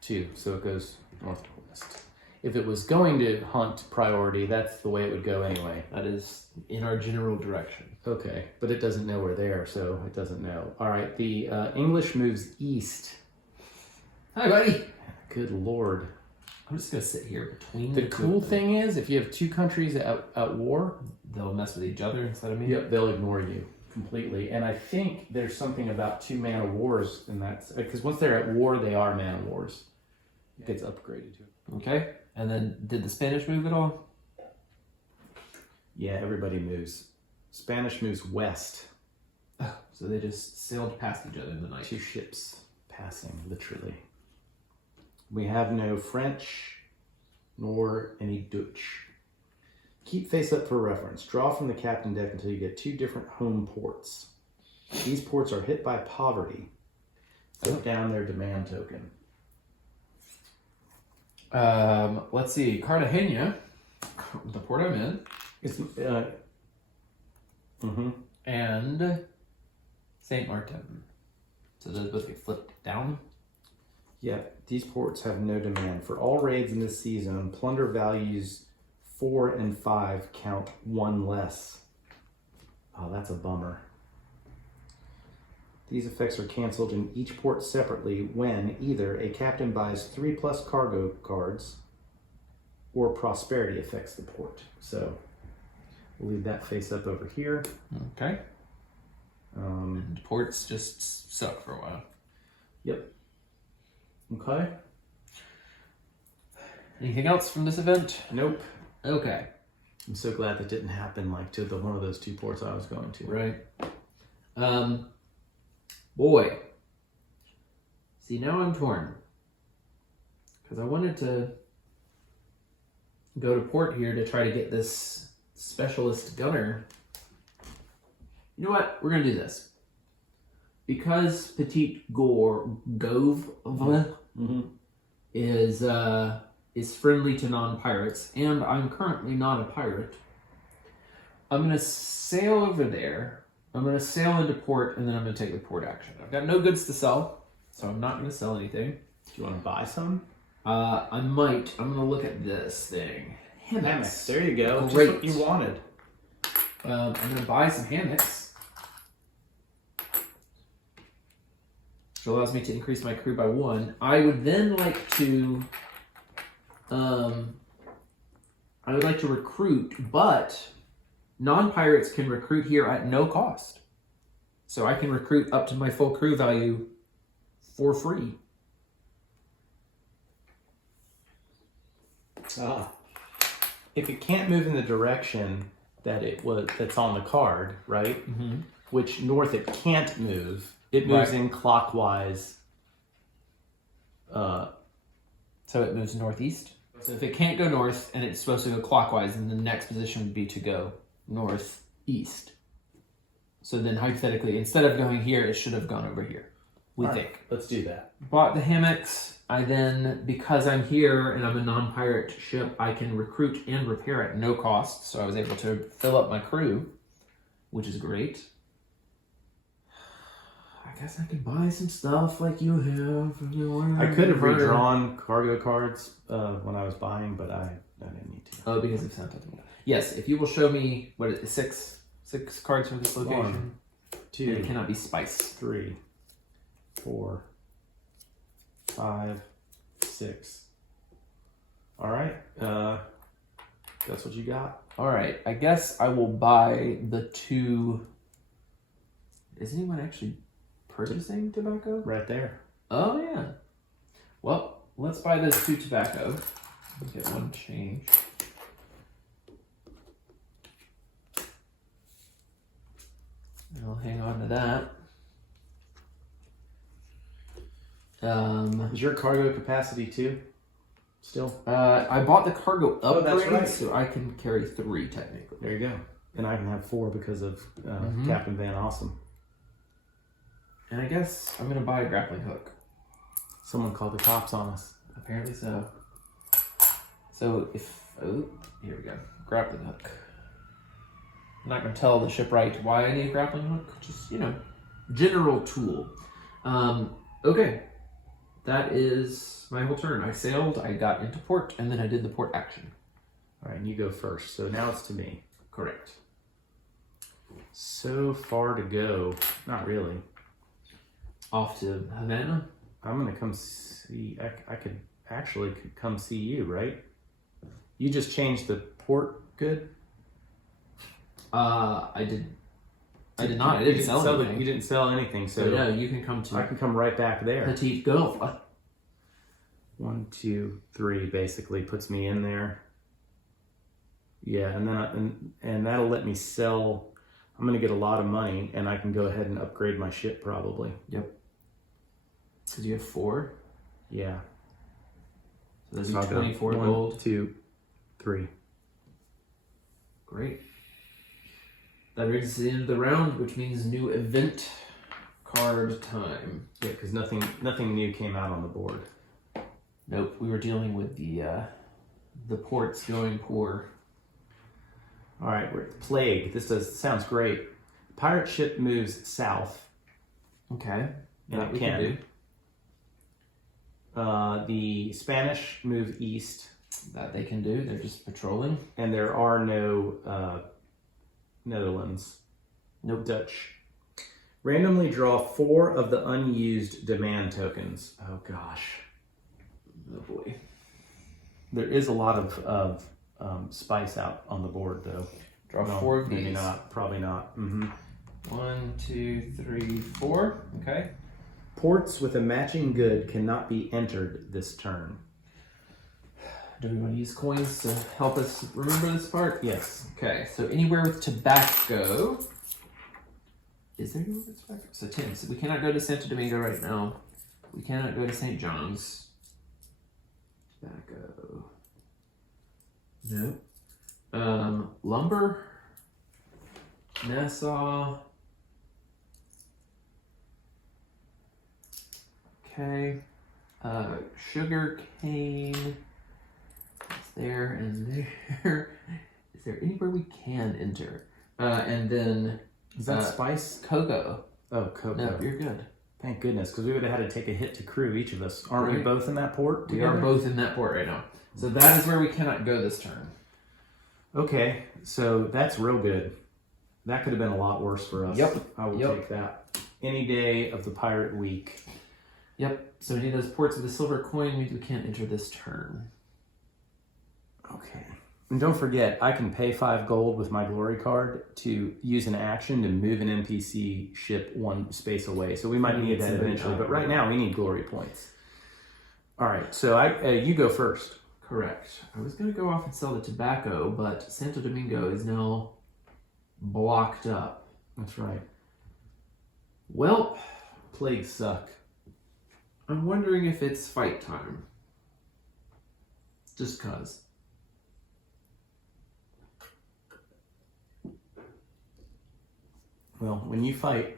2, so it goes northwest. If it was going to hunt priority, that's the way it would go anyway. That is in our general direction. Okay, but it doesn't know we're there, so it doesn't know. All right, the English moves east. Hi, buddy. Good Lord. I'm just going to sit here between The cool thing is, if you have 2 countries at war, they'll mess with each other instead of me. yep, they'll ignore you completely. And I think there's something about 2 man of wars in that, because once they're at war, they are man of wars. It gets upgraded to it. Okay, and then did the Spanish move at all? Yeah, everybody moves. Spanish moves west. So they just sailed past each other in the night. 2 ships passing, literally. We have no French nor any Dutch. Keep face up for reference. Draw from the captain deck until you get 2 different home ports. These ports are hit by poverty. Put down their demand token. Let's see. Cartagena, the port I'm in, It's and Saint Martin. So those both get flipped down. Yeah, these ports have no demand. For all raids in this season, plunder values 4 and 5 count 1 less. Oh, that's a bummer. These effects are canceled in each port separately when either a captain buys 3+ cargo cards or prosperity affects the port. So we'll leave that face up over here. Okay. And ports just suck for a while. Yep. Okay. Anything else from this event? Nope. Okay. I'm so glad that didn't happen like to one of those 2 ports I was going to. Right. Boy. See, now I'm torn. Because I wanted to go to port here to try to get this specialist gunner. You know what? We're going to do this. Because Petit Gove is friendly to non-pirates, and I'm currently not a pirate, I'm going to sail over there. I'm going to sail into port, and then I'm going to take the port action. I've got no goods to sell, so I'm not going to sell anything. Do you want to buy some? I might. I'm going to look at this thing. Hammocks. There you go. Great. Just what you wanted. I'm going to buy some hammocks. Which allows me to increase my crew by 1. I would then like to... I would like to recruit, but non-pirates can recruit here at no cost. So I can recruit up to my full crew value for free. If it can't move in the direction that's on the card, right? Mm-hmm. Which north it can't move. It moves in clockwise. So it moves northeast. So if it can't go north and it's supposed to go clockwise, then the next position would be to go northeast. So then hypothetically, instead of going here, it should have gone over here. We think. Let's do that. Bought the hammocks. I then, because I'm here and I'm a non-pirate ship, I can recruit and repair at no cost. So I was able to fill up my crew, which is great. I guess I could buy some stuff like you have. I could have redrawn cargo cards when I was buying, but I didn't need to. Oh, because of Santa. Yes, if you will show me, what is it, six cards from this location. 1, 2, it cannot be spice. 3, 4, 5, 6. All right. That's what you got. All right. I guess I will buy the 2. Is anyone actually purchasing tobacco? Right there. Oh, yeah. Well, let's buy those 2 tobacco. Get 1 change. I'll hang on to that. Is your cargo capacity 2 still? I bought the cargo upgrade, that's right. so I can carry 3 technically. There you go. And I can have 4 because of Captain Van Awesome. And I guess I'm going to buy a grappling hook. Someone called the cops on us. Apparently so. So if Oh, here we go. Grappling hook. I'm not going to tell the shipwright why I need a grappling hook. Just, general tool. Okay. That is my whole turn. I sailed, I got into port, and then I did the port action. All right, and you go first. So now it's to me. Correct. So far to go. Not really. Off to Havana? I'm going to come see... I could actually come see you, right? You just changed the port good? I did not. I didn't sell anything. You didn't sell anything, so... no, you can come to... I can come right back there. Petite Gulf. 1, 2, 3 basically puts me in there. Yeah, and then and that'll let me sell. I'm going to get a lot of money, and I can go ahead and upgrade my ship probably. Yep. Because you have 4? Yeah. So there's 24 gold. 1, 2, 3. Great. That brings us to the end of the round, which means new event card time. Yeah, because nothing new came out on the board. Nope, we were dealing with the ports going poor. All right, we're at Plague. Sounds great. Pirate ship moves south. Okay. And it can do. The Spanish move east. That they can do. They're just patrolling. And there are no Netherlands. Nope. Dutch. Randomly draw 4 of the unused demand tokens. Oh gosh. Oh boy. There is a lot of spice out on the board though. Draw 4 of these. Maybe not. Probably not. 1, 2, 3, 4. Okay. Ports with a matching good cannot be entered this turn. Do we want to use coins to help us remember this part? Yes. Okay, so anywhere with tobacco. Is there anywhere with tobacco? So 10. So we cannot go to Santo Domingo right now. We cannot go to St. John's. Tobacco. No. Lumber. Nassau. Okay. Sugar cane. It's there and there. Is there anywhere we can enter? And then Is that spice? cocoa. Oh, cocoa. No, you're good. Thank goodness, because we would have had to take a hit to crew, each of us. Aren't we both in that port together? We are both in that port right now. So that is where we cannot go this turn. Okay, so that's real good. That could have been a lot worse for us. Yep. I will take that. Any day of the pirate week. Yep. So any of those ports with a silver coin means we can't enter this turn. Okay. And don't forget, I can pay 5 gold with my glory card to use an action to move an NPC ship 1 space away. So we might need that eventually, but right now we need glory points. All right, so you go first. Correct. I was going to go off and sell the tobacco, but Santo Domingo is now blocked up. That's right. Well, Plagues suck. I'm wondering if it's fight time. Just cause. Well, when you fight,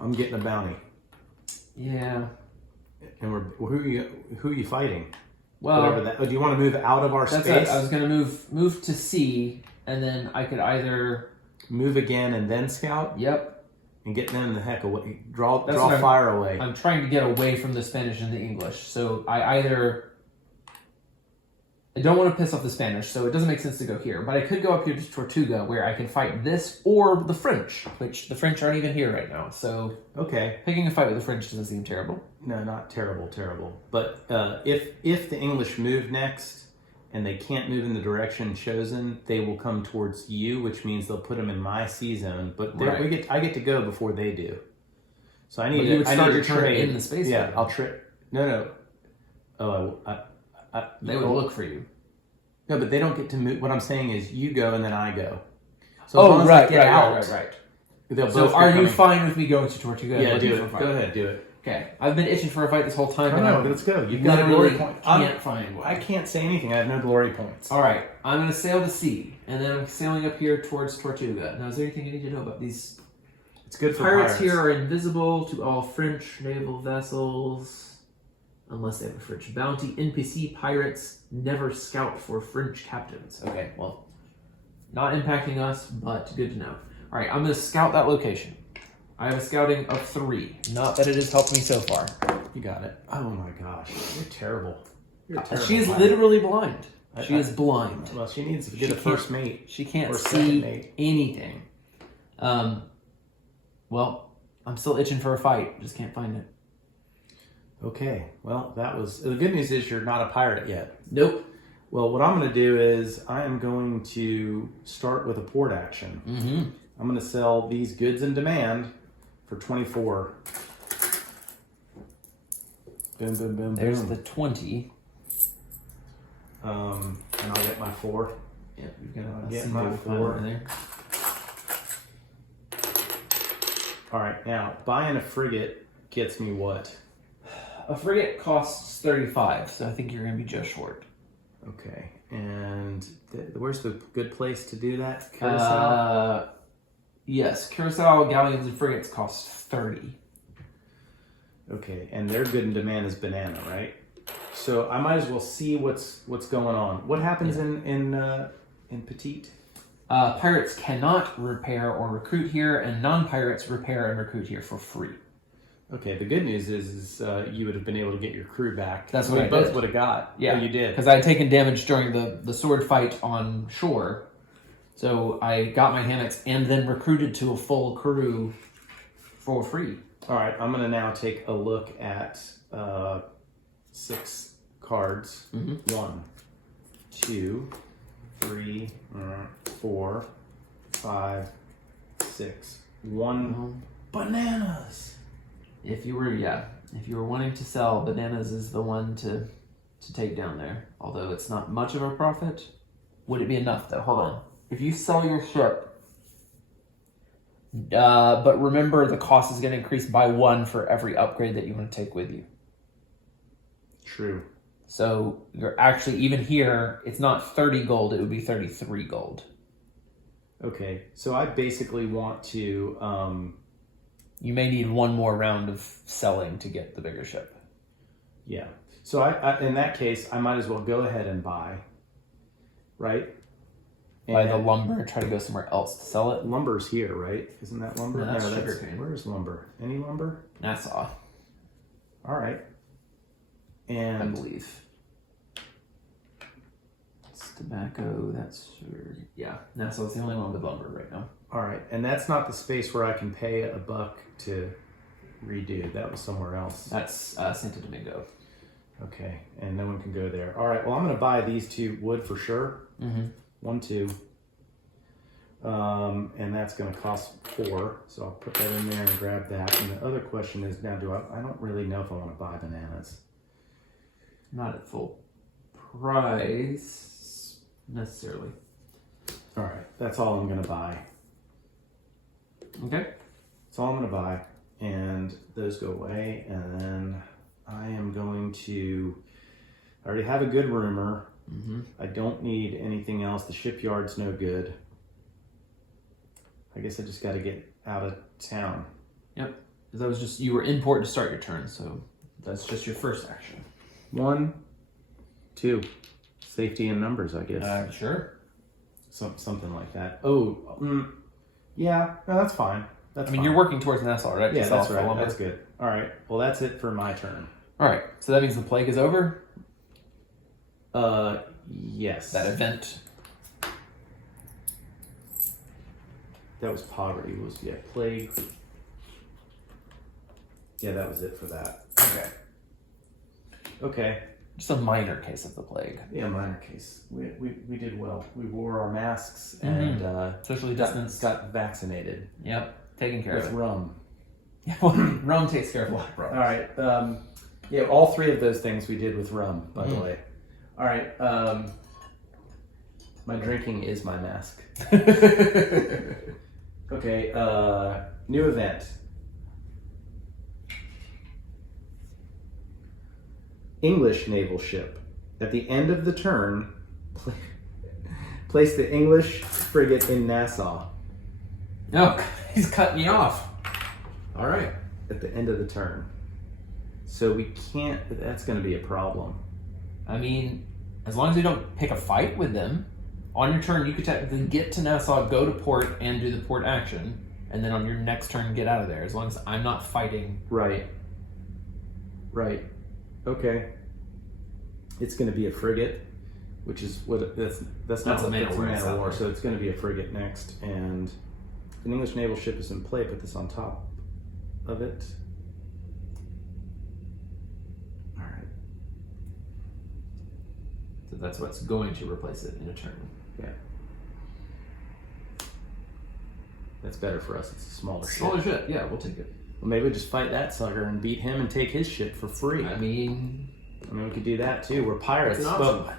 I'm getting a bounty. Yeah. And who are you fighting? Well, do you want to move out of our that's space? it. I was going to move to sea, and then I could either move again and then scout. Yep. And get them the heck away. Draw That's fire away. I'm trying to get away from the Spanish and the English. So I don't want to piss off the Spanish, so it doesn't make sense to go here. But I could go up here to Tortuga, where I can fight this or the French, which the French aren't even here right now. So okay, picking a fight with the French doesn't seem terrible. No, not terrible. But if the English move next and they can't move in the direction chosen, they will come towards you, which means they'll put them in my sea zone. But I get to go before they do. So I need to start your turn in the space. Yeah, I'll trade. No. Oh, they will look for you. No, but they don't get to move. What I'm saying is, you go and then I go. So right. So are you fine with me going to Tortuga? Yeah, do it. Go ahead, do it. Okay, I've been itching for a fight this whole time. No, let's go. You've got a glory point. Can't find one. I can't say anything. I have no glory points. All right, I'm going to sail to sea, and then I'm sailing up here towards Tortuga. Now, is there anything you need to know about these? It's good for pirates. Here are invisible to all French naval vessels. unless they have a French bounty. NPC pirates never scout for French captains. Okay, well, not impacting us, but good to know. All right, I'm going to scout that location. I have a scouting of 3. Not that it has helped me so far. You got it. Oh my gosh, you're terrible. You're a terrible She is pilot. literally blind. She is blind. Well, she needs to get a first mate. She can't or second see mate. anything. Well, I'm still itching for a fight. Just can't find it. Okay, well, that was... The good news is you're not a pirate yet. Nope. Well, what I'm going to do is I am going to start with a port action. Mm-hmm. I'm going to sell these goods in demand for 24. Boom, boom, boom, There's boom. the 20. And I'll get my 4. Yeah, you've got I'll a get symbol my of fire 4. over there. All right, now, buying a frigate gets me what? A frigate costs 35, so I think you're going to be just short. Okay, and where's the good place to do that? Curacao? Yes, Curacao galleons and frigates cost 30. Okay, and their good in demand is banana, right? So I might as well see what's going on. What happens in Petite? Pirates cannot repair or recruit here, and non-pirates repair and recruit here for free. Okay, the good news is you would have been able to get your crew back. That's what we I both did. would have got. Yeah, Oh, you did. because I had taken damage during the sword fight on shore. So I got my hammocks and then recruited to a full crew for free. All right, I'm going to now take a look at 6 cards. Mm-hmm. 1, 2, 3, 4, 5, 6. 1 bananas. If you were wanting to sell, bananas is the one to take down there. Although it's not much of a profit. Would it be enough though? Hold on. If you sell your ship, but remember the cost is going to increase by 1 for every upgrade that you want to take with you. True. So you're actually, even here, it's not 30 gold, it would be 33 gold. Okay, so I basically want to... You may need 1 more round of selling to get the bigger ship. Yeah. So I in that case, I might as well go ahead and buy, right? Buy the lumber and try to go somewhere else to sell it. Lumber's here, right? Isn't that lumber? No, that's sugarcane. Where's lumber? Any lumber? Nassau, All right. I And believe. It's tobacco, that's sugar. Yeah, Nassau's the only one with lumber right now. all right, and that's not the space where I can pay $1 to redo. That was somewhere else. That's Santo Domingo. Okay, and no one can go there. All right, well, I'm going to buy these 2 wood for sure. Mm-hmm. 1, 2. And that's going to cost 4. So I'll put that in there and grab that. And the other question is now, I don't really know if I want to buy bananas. Not at full price, necessarily. All right, that's all I'm going to buy. Okay. That's all I'm going to buy. And those go away. And then I am going to... I already have a good rumor. Mm-hmm. I don't need anything else. The shipyard's no good. I guess I just got to get out of town. Yep. That was just, you were in port to start your turn, so that's just your first action. 1, 2. Safety in numbers, I guess. Sure. Something like that. Oh, yeah, no, that's fine. That's I mean, fine. you're working towards Nassau, right? Yeah, To sell that's for right. lumber. That's good. All right. Well, that's it for my turn. All right. So that means the plague is over? Yes. That event. That was poverty. Plague. Yeah, that was it for that. Okay. Okay. Just a minor case of the plague. Yeah, minor case. We did well. We wore our masks and Socially distanced. got vaccinated Yep. Taken care with of it. rum. Yeah, well, rum takes care of a lot of All problems. right. Yeah, all 3 of those things we did with rum, by the way. All right. My drinking is my mask. Okay. New event. English naval ship. At the end of the turn, place the English frigate in Nassau. No, he's cutting me off. All right. At the end of the turn. So we can't. That's going to be a problem. I mean, as long as you don't pick a fight with them, on your turn you could technically get to Nassau, go to port, and do the port action, and then on your next turn get out of there. As long as I'm not fighting. Right. Okay. It's going to be a frigate, which is what that's not a man of war. Man of war. So it's going to be a frigate next, and if an English naval ship is in play, put this on top of it. All right. So that's what's going to replace it in a turn. Yeah. That's better for us. It's a smaller ship. Smaller ship, yeah, we'll take it. Well, maybe we just fight that sucker and beat him and take his ship for free. I mean, we could do that too. We're pirates. It's an option.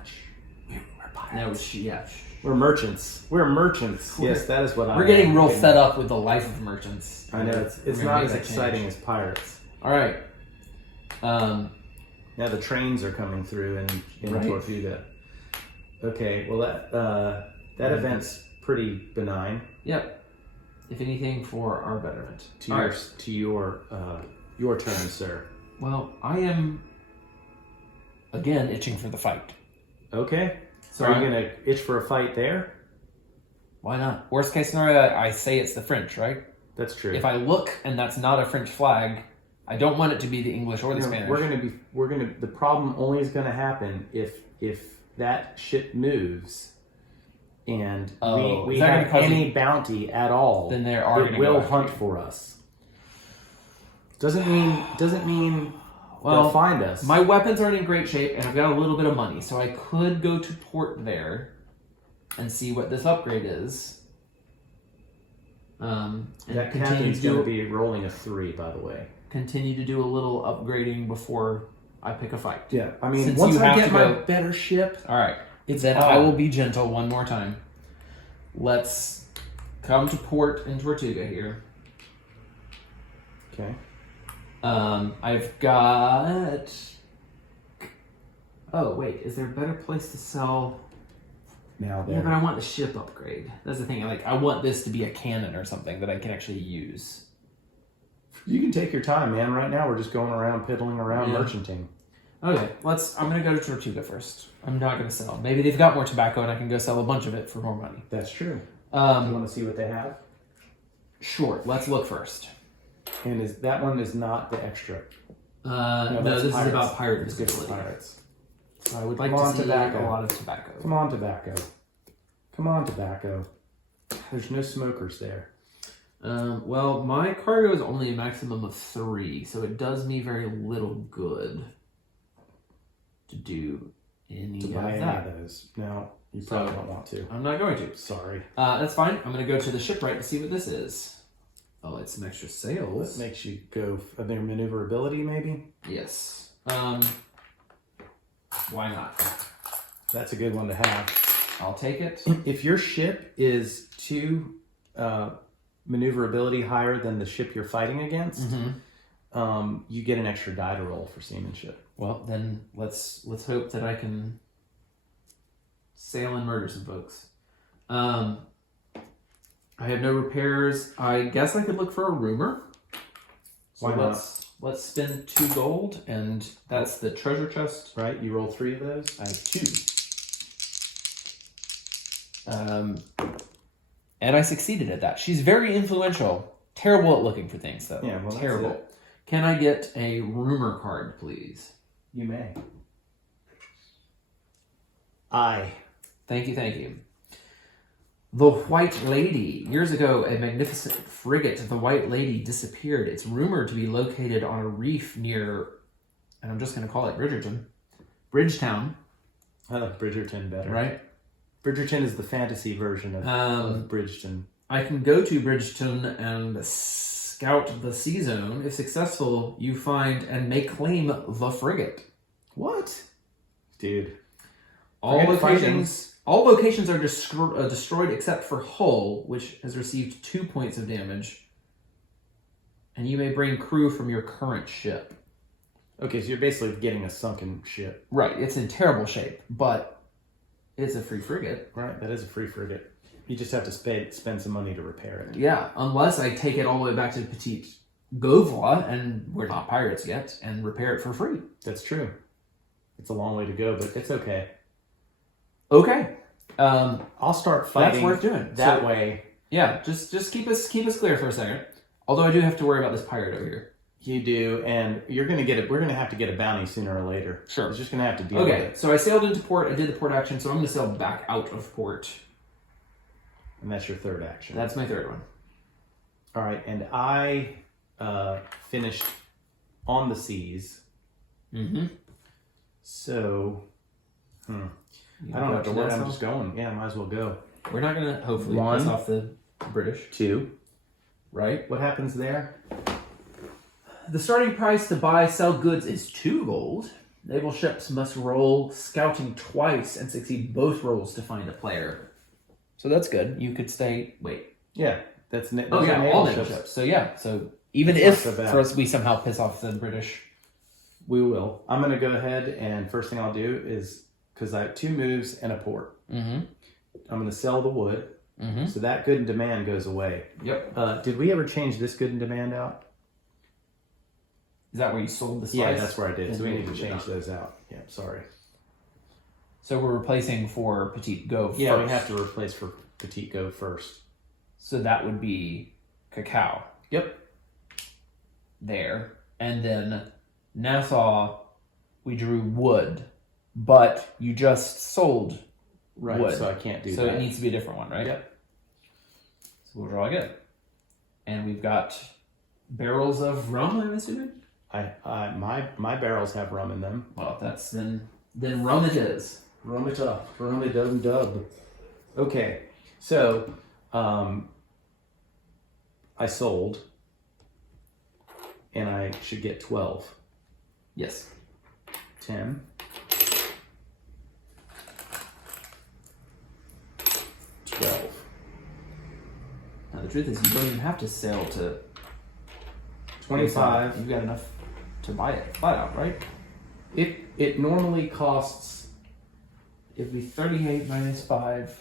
We're pirates. Yeah. We're merchants. We're merchants. Yes, that is what I. We're getting real fed up with the life of merchants. I know it's not as exciting as pirates. All right. Now the trains are coming through in Right. Tortuga. Okay, well that event's pretty benign. Yep. If anything, for our betterment. To your turn, sir. Well, I am again itching for the fight. Okay. So are you gonna itch for a fight there? Why not? Worst case scenario, I say it's the French, right? That's true. If I look and that's not a French flag, I don't want it to be the English or the Spanish. The problem only is gonna happen if that ship moves and we have any bounty at all. Then there are it will hunt for us. Doesn't mean they'll find us. My weapons aren't in great shape, and I've got a little bit of money, so I could go to port there and see what this upgrade is. And that captain's going to be rolling a 3, by the way. Continue to do a little upgrading before I pick a fight. Yeah, I mean, Since once you I have get to my go- better ship, All right. it's Then on. I will be gentle one more time. Let's come to port in Tortuga here. Okay. I've got... Oh, wait. Is there a better place to sell... Now Yeah, but I want the ship upgrade. That's the thing. I want this to be a cannon or something that I can actually use. You can take your time, man. Right now, we're just going around, piddling around, merchanting. Okay, I'm going to go to Tortuga first. I'm not going to sell. Maybe they've got more tobacco and I can go sell a bunch of it for more money. That's true. You want to see what they have? Sure, let's look first. And that one is not the extra. No, this is about pirate It's good for visibility. pirates. So I would like Come to on, see tobacco. a lot of tobacco. Come on, tobacco. Come on, tobacco. There's no smokers there. Well, my cargo is only a maximum of 3, so it does me very little good to do any To of buy any that. of those. No, you probably don't want to. I'm not going to. Sorry. That's fine. I'm going to go to the shipwright to see what this is. Oh, it's some extra sails. That makes you go a bit of maneuverability, maybe? Yes. Why not? That's a good one to have. I'll take it. If your ship is too maneuverability higher than the ship you're fighting against, you get an extra die to roll for seamanship. Well, then let's hope that I can sail and murder some folks. I have no repairs. I guess I could look for a rumor. So Why not? Let's spend 2 gold, and that's the treasure chest. Right? You roll 3 of those? I have 2. And I succeeded at that. She's very influential. Terrible at looking for things, though. Yeah, well, terrible. that's it. Can I get a rumor card, please? You may. Thank you. The White Lady. Years ago, a magnificent frigate, the White Lady, disappeared. It's rumored to be located on a reef near, and I'm just going to call it Bridgetown. I like Bridgerton better. Right? Bridgerton is the fantasy version of Bridgeton. I can go to Bridgeton and scout the sea zone. If successful, you find and may claim the frigate. What? Dude. All locations are destroyed except for Hull, which has received 2 points of damage. And you may bring crew from your current ship. Okay, so you're basically getting a sunken ship. Right, it's in terrible shape, but it's a free frigate. Right, that is a free frigate. You just have to spend some money to repair it. Yeah, unless I take it all the way back to Petite Govla, and we're not pirates yet, and repair it for free. That's true. It's a long way to go, but it's okay. Okay. I'll start fighting. That's worth doing. That way. Yeah, just keep us clear for a second. Although I do have to worry about this pirate over here. You do, and you're gonna get it. We're gonna have to get a bounty sooner or later. Sure. It's just gonna have to deal with it. So I sailed into port. I did the port action, so I'm gonna sail back out of port. And that's your third action. That's my third one. All right, and I finished on the seas. Mm-hmm. So, I don't have to worry. I'm just going. Yeah, might as well go. We're not gonna hopefully One. piss off the British, 2. right? What happens there? The starting price to buy sell goods is 2 gold. Naval ships must roll scouting twice and succeed both rolls to find a player. So that's good. You could stay. Wait. Yeah, that's those Oh are yeah, naval all naval ships. ships. So yeah. So even That's if not so bad. for us we somehow piss off the British. We will. I'm gonna go ahead and first thing I'll do is because I have 2 moves and a port. Mm-hmm. I'm gonna sell the wood, Mm-hmm. so that good in demand goes away. Yep. Did we ever change this good in demand out? Is that where you sold the slice? Yeah, that's where I did. So we Mhm. need to change those out. Yeah, sorry. So we're replacing for Petite Go Yeah, first. we have to replace for Petite Go first. So that would be cacao Yep. there. And then Nassau, we drew wood, but you just sold Right. wood. So I can't do so that. it needs to be a different one, right? Yep. So we'll draw again. And we've got barrels of rum, I'm assuming? My barrels have rum in them. Well, that's then rum it is. Rum it up. Rum it dub. Okay. So I sold and I should get 12. Yes. 10. 12. Now the truth is you don't even have to sail to 25. You've got enough to buy it flat out, right? It normally costs. It'd be 38 minus 5.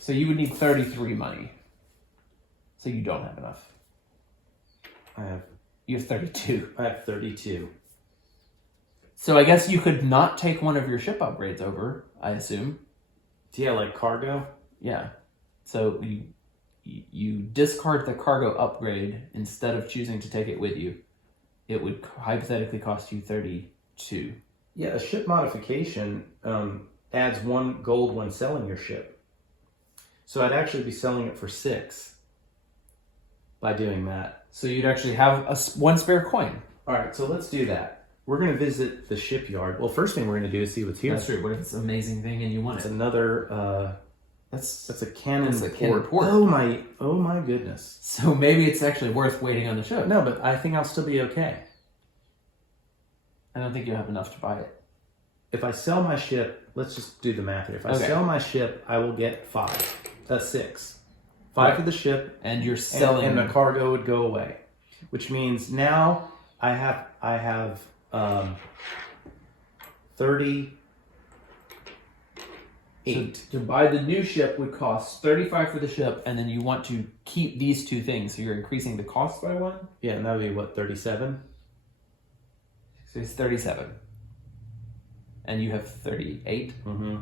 So you would need 33 money. So you don't have enough. You have 32. I have 32. So I guess you could not take one of your ship upgrades over, I assume. Yeah, like cargo. Yeah. So you discard the cargo upgrade instead of choosing to take it with you. It would hypothetically cost you 32. Yeah, a ship modification adds 1 gold when selling your ship. So I'd actually be selling it for 6 by doing that. So you'd actually have one spare coin. All right, so let's do that. We're going to visit the shipyard. Well, first thing we're going to do is see what's here. That's true. What if it's an amazing thing and you want It's it? another. That's a cannon. That's a cannon port. Oh my goodness. So maybe it's actually worth waiting on the ship. No, but I think I'll still be okay. I don't think you have enough to buy it. If I sell my ship, let's just do the math here. If I Okay. sell my ship, I will get 5. That's 6. 5 for the ship, And you're selling. and the cargo would go away, which means now I have 38. So to buy the new ship would cost 35 for the ship, and then you want to keep these 2 things, so you're increasing the cost by 1. Yeah, and that would be what, 37? So it's 37. And you have 38. Mm-hmm.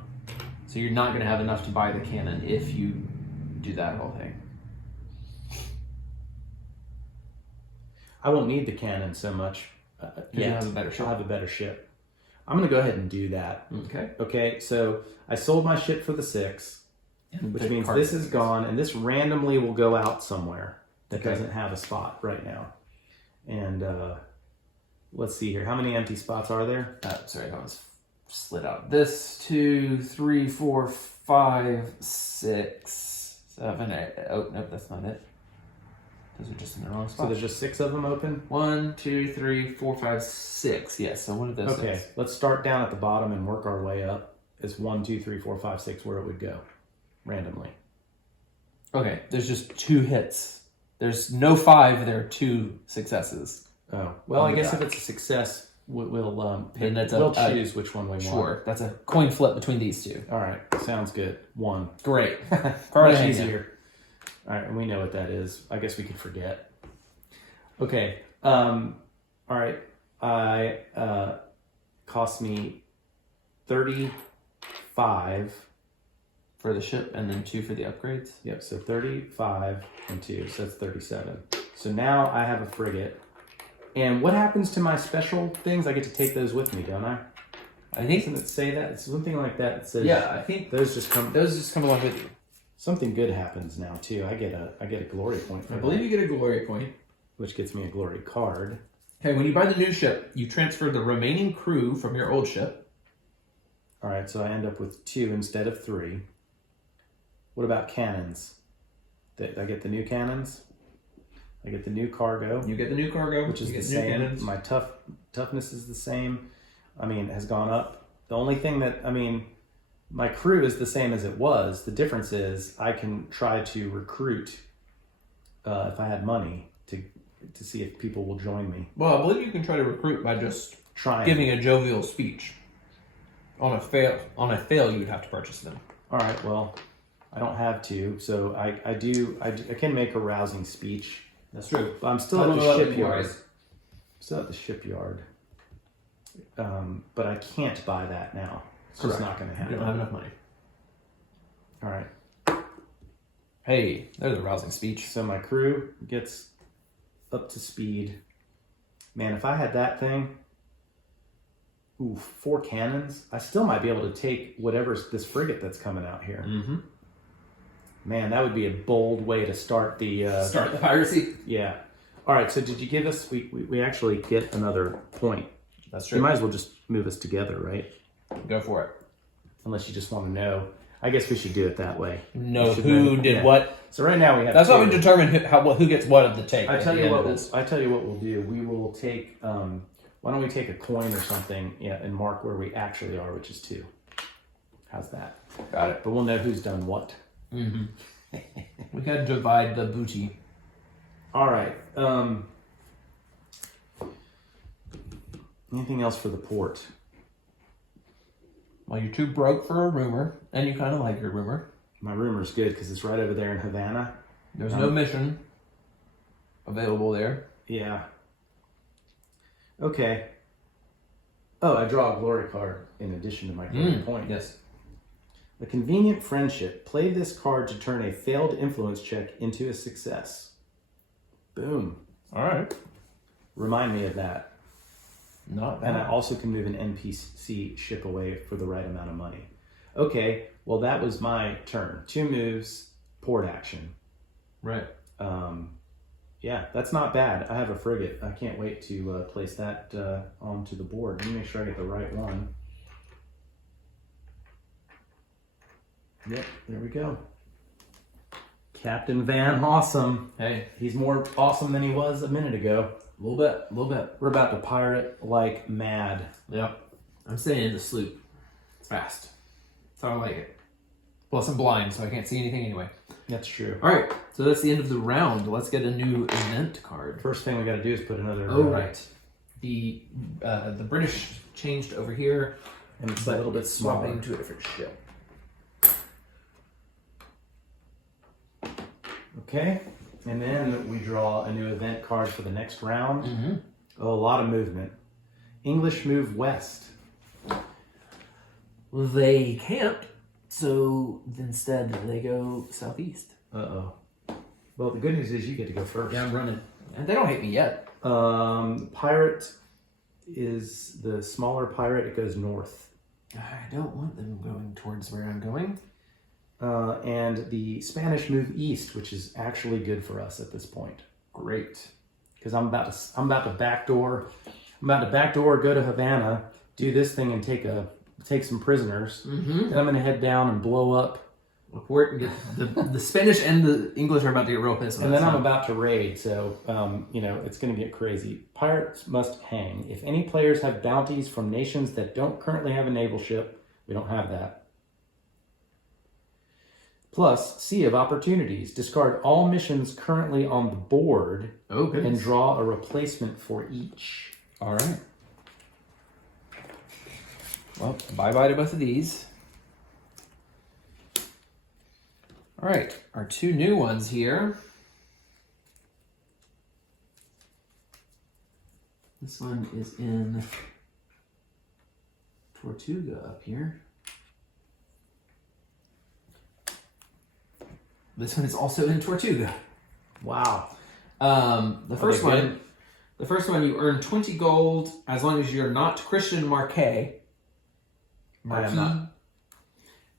So you're not going to have enough to buy the cannon if you do that whole thing. I won't need the cannon so much. You Yet. have a better ship. I'll have a better ship. I'm going to go ahead and do that. Okay. Okay, so I sold my ship for the 6, which The means cargo this is things. gone, and this randomly will go out somewhere that Okay. doesn't have a spot right now. And let's see here. How many empty spots are there? Sorry, that was slid out. This, 2, 3, 4, 5, 6, 7, 8. Oh, nope, that's not it. Those are just in the wrong So spot. there's just 6 of them open? 1, 2, 3, 4, 5, 6. Yes, so one of those. Okay, 6. let's start down at the bottom and work our way up. It's 1, 2, 3, 4, 5, 6, where it would go randomly. Okay, there's just 2 hits. There's no 5, there are 2 successes. Oh, well, On I the guess die. if it's a success, we'll Then that's we'll choose which one we want. Sure, that's a coin flip between these 2. All right, sounds good. 1. Great. Much Cartagena. easier. All right, and we know what that is. I guess we could forget. Okay. All right. Cost me 35 for the ship, and then 2 for the upgrades. Yep, so 35 and 2, so that's 37. So now I have a frigate. And what happens to my special things? I get to take those with me, don't I? I think. Doesn't it say that? It's something like that that says. Yeah, I think those just come along with you. Something good happens now too. I get a glory point for I believe you get a glory point, which gets me a glory card. Okay, when you buy the new ship, you transfer the remaining crew from your old ship. All right, so I end up with 2 instead of 3. What about cannons? I get the new cannons. I get the new cargo. You get the new cargo, which is the same. Cannons. My toughness is the same. I mean, has gone up. The only thing that my crew is the same as it was. The difference is I can try to recruit if I had money to see if people will join me. Well, I believe you can try to recruit by just giving a jovial speech. On a fail, you would have to purchase them. All right. Well, I don't have to, so I can make a rousing speech. That's true. But I'm still at the shipyard. Still at the shipyard. But I can't buy that now. It's just not going to happen. You don't have enough money. All right. Hey, there's a rousing speech. So my crew gets up to speed. Man, if I had that thing, 4 cannons, I still might be able to take whatever's this frigate that's coming out here. Mm-hmm. Man, that would be a bold way to start the piracy. Yeah. All right. So did you give us? We actually get another point. That's true. You might as well just move us together, right? Go for it. Unless you just want to know. I guess we should do it that way. Know who did what. So right now we have. That's how we determine who gets what of the take. I tell you what we'll do. We will take. Why don't we take a coin or something? Yeah, and mark where we actually are, which is 2. How's that? Got it. But we'll know who's done what. Mm-hmm. We gotta divide the booty. All right. Anything else for the port? Well, you're too broke for a rumor, and you kind of like your rumor. My rumor's good because it's right over there in Havana. There's no mission available there. Yeah. Okay. Oh, I draw a glory card in addition to my glory point. Yes. A convenient friendship. Play this card to turn a failed influence check into a success. Boom. All right. Remind me of that. Not bad. And I also can move an NPC ship away for the right amount of money. Okay, well that was my turn. 2 moves, port action. Right. Yeah, that's not bad. I have a frigate. I can't wait to place that onto the board. Let me make sure I get the right one. Yep, there we go. Captain Van Awesome. Hey. He's more awesome than he was a minute ago. A little bit. We're about to pirate like mad. Yep. I'm staying in the sloop. It's fast. That's how I like it. Plus I'm blind, so I can't see anything anyway. That's true. All right, so that's the end of the round. Let's get a new event card. First thing we got to do is put another... Oh, right. The British changed over here, and it's a little bit swapping to a different ship. Okay, and then we draw a new event card for the next round. Mm-hmm. Oh, a lot of movement. English move west. They can't, so instead they go southeast. Uh-oh. Well, the good news is you get to go first. Yeah, I'm running. And they don't hate me yet. Pirate is the smaller pirate. It goes north. I don't want them going towards where I'm going. And the Spanish move east, which is actually good for us at this point. Great. Because I'm about to backdoor, go to Havana, do this thing, and take some prisoners. Mm-hmm. And I'm gonna head down and blow up. The Spanish and the English are about to get real pissed. And then I'm about to raid, so it's gonna get crazy. Pirates must hang. If any players have bounties from nations that don't currently have a naval ship, we don't have that. Plus, Sea of Opportunities. Discard all missions currently on the board and draw a replacement for each. All right. Well, bye-bye to both of these. All right, our 2 new ones here. This one is in Tortuga up here. This one is also in Tortuga. Wow. The first one you earn 20 gold as long as you're not Christian Marquet. I am not.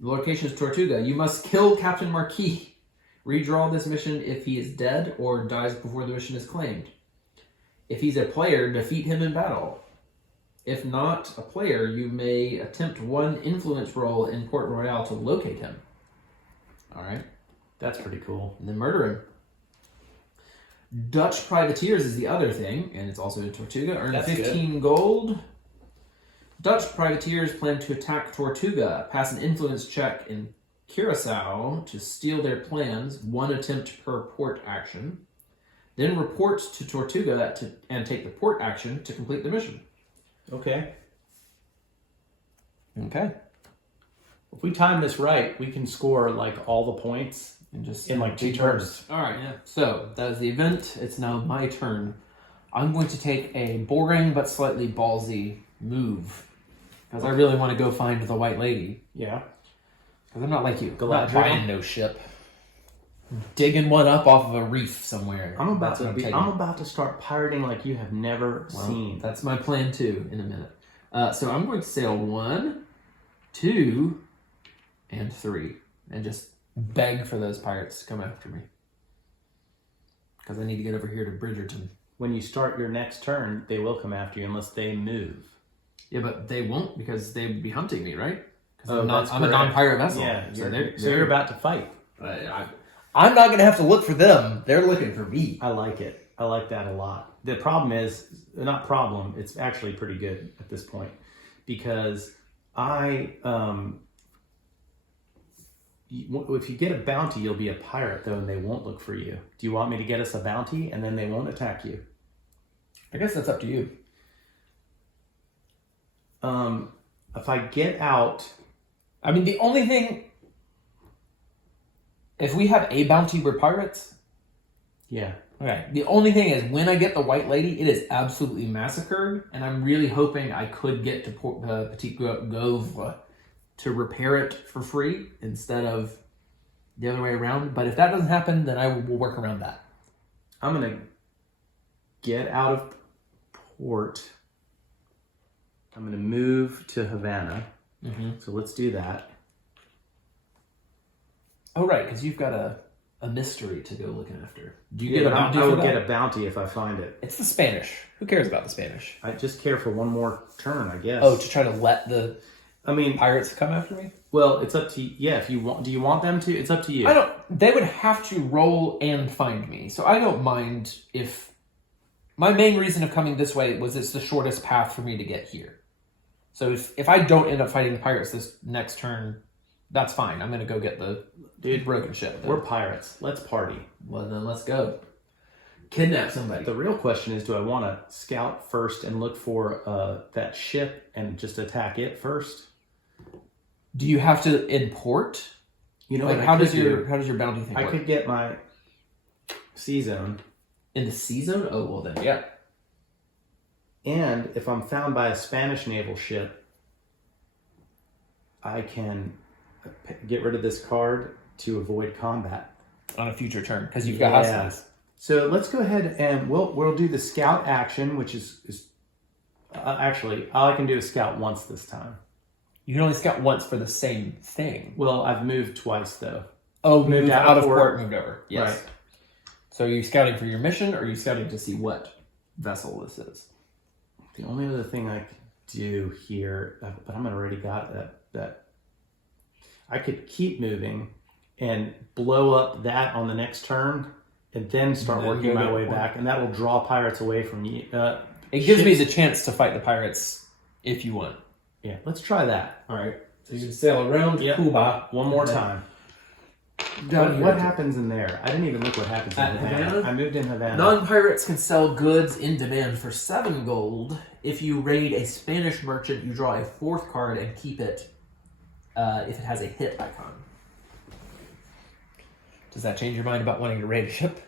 The location is Tortuga. You must kill Captain Marquis. Redraw this mission if he is dead or dies before the mission is claimed. If he's a player, defeat him in battle. If not a player, you may attempt one influence roll in Port Royal to locate him. All right. That's pretty cool. And then murder him. Dutch privateers is the other thing, and it's also in Tortuga. Earn That's 15 gold. Dutch privateers plan to attack Tortuga. Pass an influence check in Curacao to steal their plans. One attempt per port action. Then report to Tortuga and take the port action to complete the mission. Okay. Okay. If we time this right, we can score like all the points And just in like 2 turns. All right, yeah. So that is the event. It's now my turn. I'm going to take a boring but slightly ballsy move because I really want to go find the White Lady. Yeah. Because I'm not like you. I'm Galadriel. not buying no ship. Digging one up off of a reef somewhere. I'm about That's what to taking. I'm about to start pirating like you have never Well, seen. That's my plan too. In a minute. So I'm going to sail 1, 2, and 3, and just beg for those pirates to come after me. Because I need to get over here to Bridgerton. When you start your next turn, they will come after you unless they move. Yeah, but they won't because they would be hunting me, right? Because Oh, that's I'm a correct. non-pirate vessel. Yeah, so you're about to fight. I'm not going to have to look for them. They're looking for me. I like it. I like that a lot. The problem is, not problem, it's actually pretty good at this point. Because if you get a bounty, you'll be a pirate, though, and they won't look for you. Do you want me to get us a bounty, and then they won't attack you? I guess that's up to you. If I get out... I mean, the only thing... If we have a bounty, we're pirates. Yeah. Okay. The only thing is, when I get the White Lady, it is absolutely massacred, and I'm really hoping I could get to Petit Gauvre to repair it for free instead of the other way around. But if that doesn't happen, then I will work around that. I'm going to get out of port. I'm going to move to Havana. Mm-hmm. So let's do that. Oh, right, because you've got a mystery to go looking after. Do you Yeah, get a but bounty I for will that? get a bounty if I find it. It's the Spanish. Who cares about the Spanish? I just care for one more turn, I guess. Oh, to try to let the I mean, pirates come after me? well, it's up to you. Yeah, if you want, do you want them to? It's up to you. I don't. They would have to roll and find me, so I don't mind if. My main reason of coming this way was it's the shortest path for me to get here. So if I don't end up fighting the pirates this next turn, that's fine. I'm gonna go get the broken ship. We're pirates. Let's party. Well, then let's go. Kidnap somebody. The real question is, do I want to scout first and look for that ship and just attack it first? Do you have to import? You know, Like, what how I does could your do? bounty thing I work? could get my sea zone, In the sea zone? Oh, well then, yeah. and if I'm found by a Spanish naval ship, I can get rid of this card to avoid combat. On a future turn, because you've got hostiles. So let's go ahead and we'll do the scout action, which is actually all I can do is scout once this time. You can only scout once for the same thing. Well, I've moved twice though. Oh, moved out of port. port, moved over. Yes. Right. So are you scouting for your mission, or are you scouting to see what vessel this is? The only other thing I could do here, but I'm already got that. I could keep moving and blow up that on the next turn, and then start And then working go my to way port. back, and that will draw pirates away from you. It gives me ships- the chance to fight the pirates if you want. Yeah, let's try that. All right. So you can sail around Yep. Cuba One more and then time. down here What to- happens in there? I didn't even look what happens in At Havana. Havana? I moved in Havana. Non-pirates can sell goods in demand for 7 gold. If you raid a Spanish merchant, you draw a 4th card and keep it if it has a hit icon. Does that change your mind about wanting to raid a ship?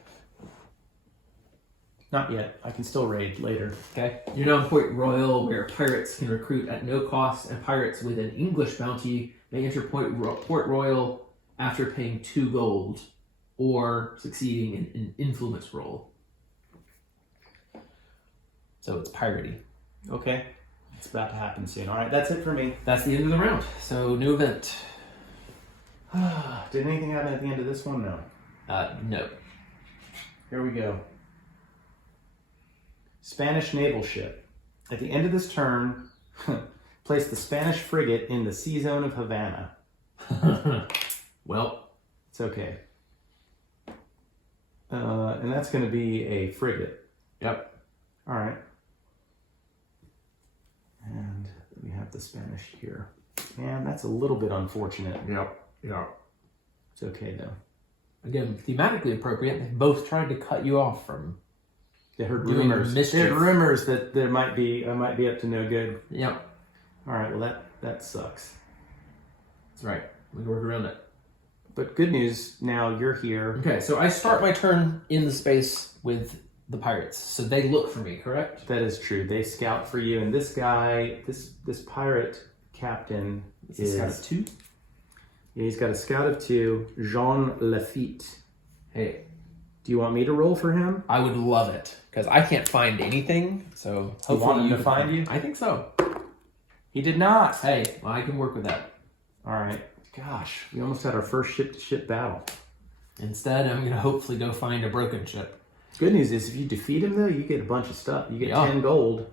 Not yet. I can still raid later. Okay. You're now in Port Royal, where pirates can recruit at no cost, and pirates with an English bounty may enter Port Royal after paying 2 gold or succeeding in an influence roll. So it's piratey. Okay. It's about to happen soon. All right, that's it for me. That's the end of the round. So new event. Did anything happen at the end of this one? No. No. Here we go. Spanish naval ship. At the end of this turn, place the Spanish frigate in the sea zone of Havana. Well, it's okay. And that's going to be a frigate. Yep. All right. And we have the Spanish here. And that's a little bit unfortunate. Yep. It's okay, though. Again, thematically appropriate. They both tried to cut you off from. They heard doing rumors. mischief. They heard rumors that I might be up to no good. Yep. All right. Well, that sucks. That's right. We can work around it. But good news. Now you're here. Okay, so I start my turn in the space with the pirates. So they look for me, correct? That is true. They scout for you, and this guy, this pirate captain is. Scout of 2. Yeah, he's got a scout of 2. Jean Lafitte. Hey, do you want me to roll for him? I would love it because I can't find anything. So hopefully you want him to can find you? I think so. He did not. Hey, well, I can work with that. All right. Gosh, we almost had our first ship-to-ship battle. Instead, I'm going to hopefully go find a broken ship. Good news is if you defeat him, though, you get a bunch of stuff. You get 10 gold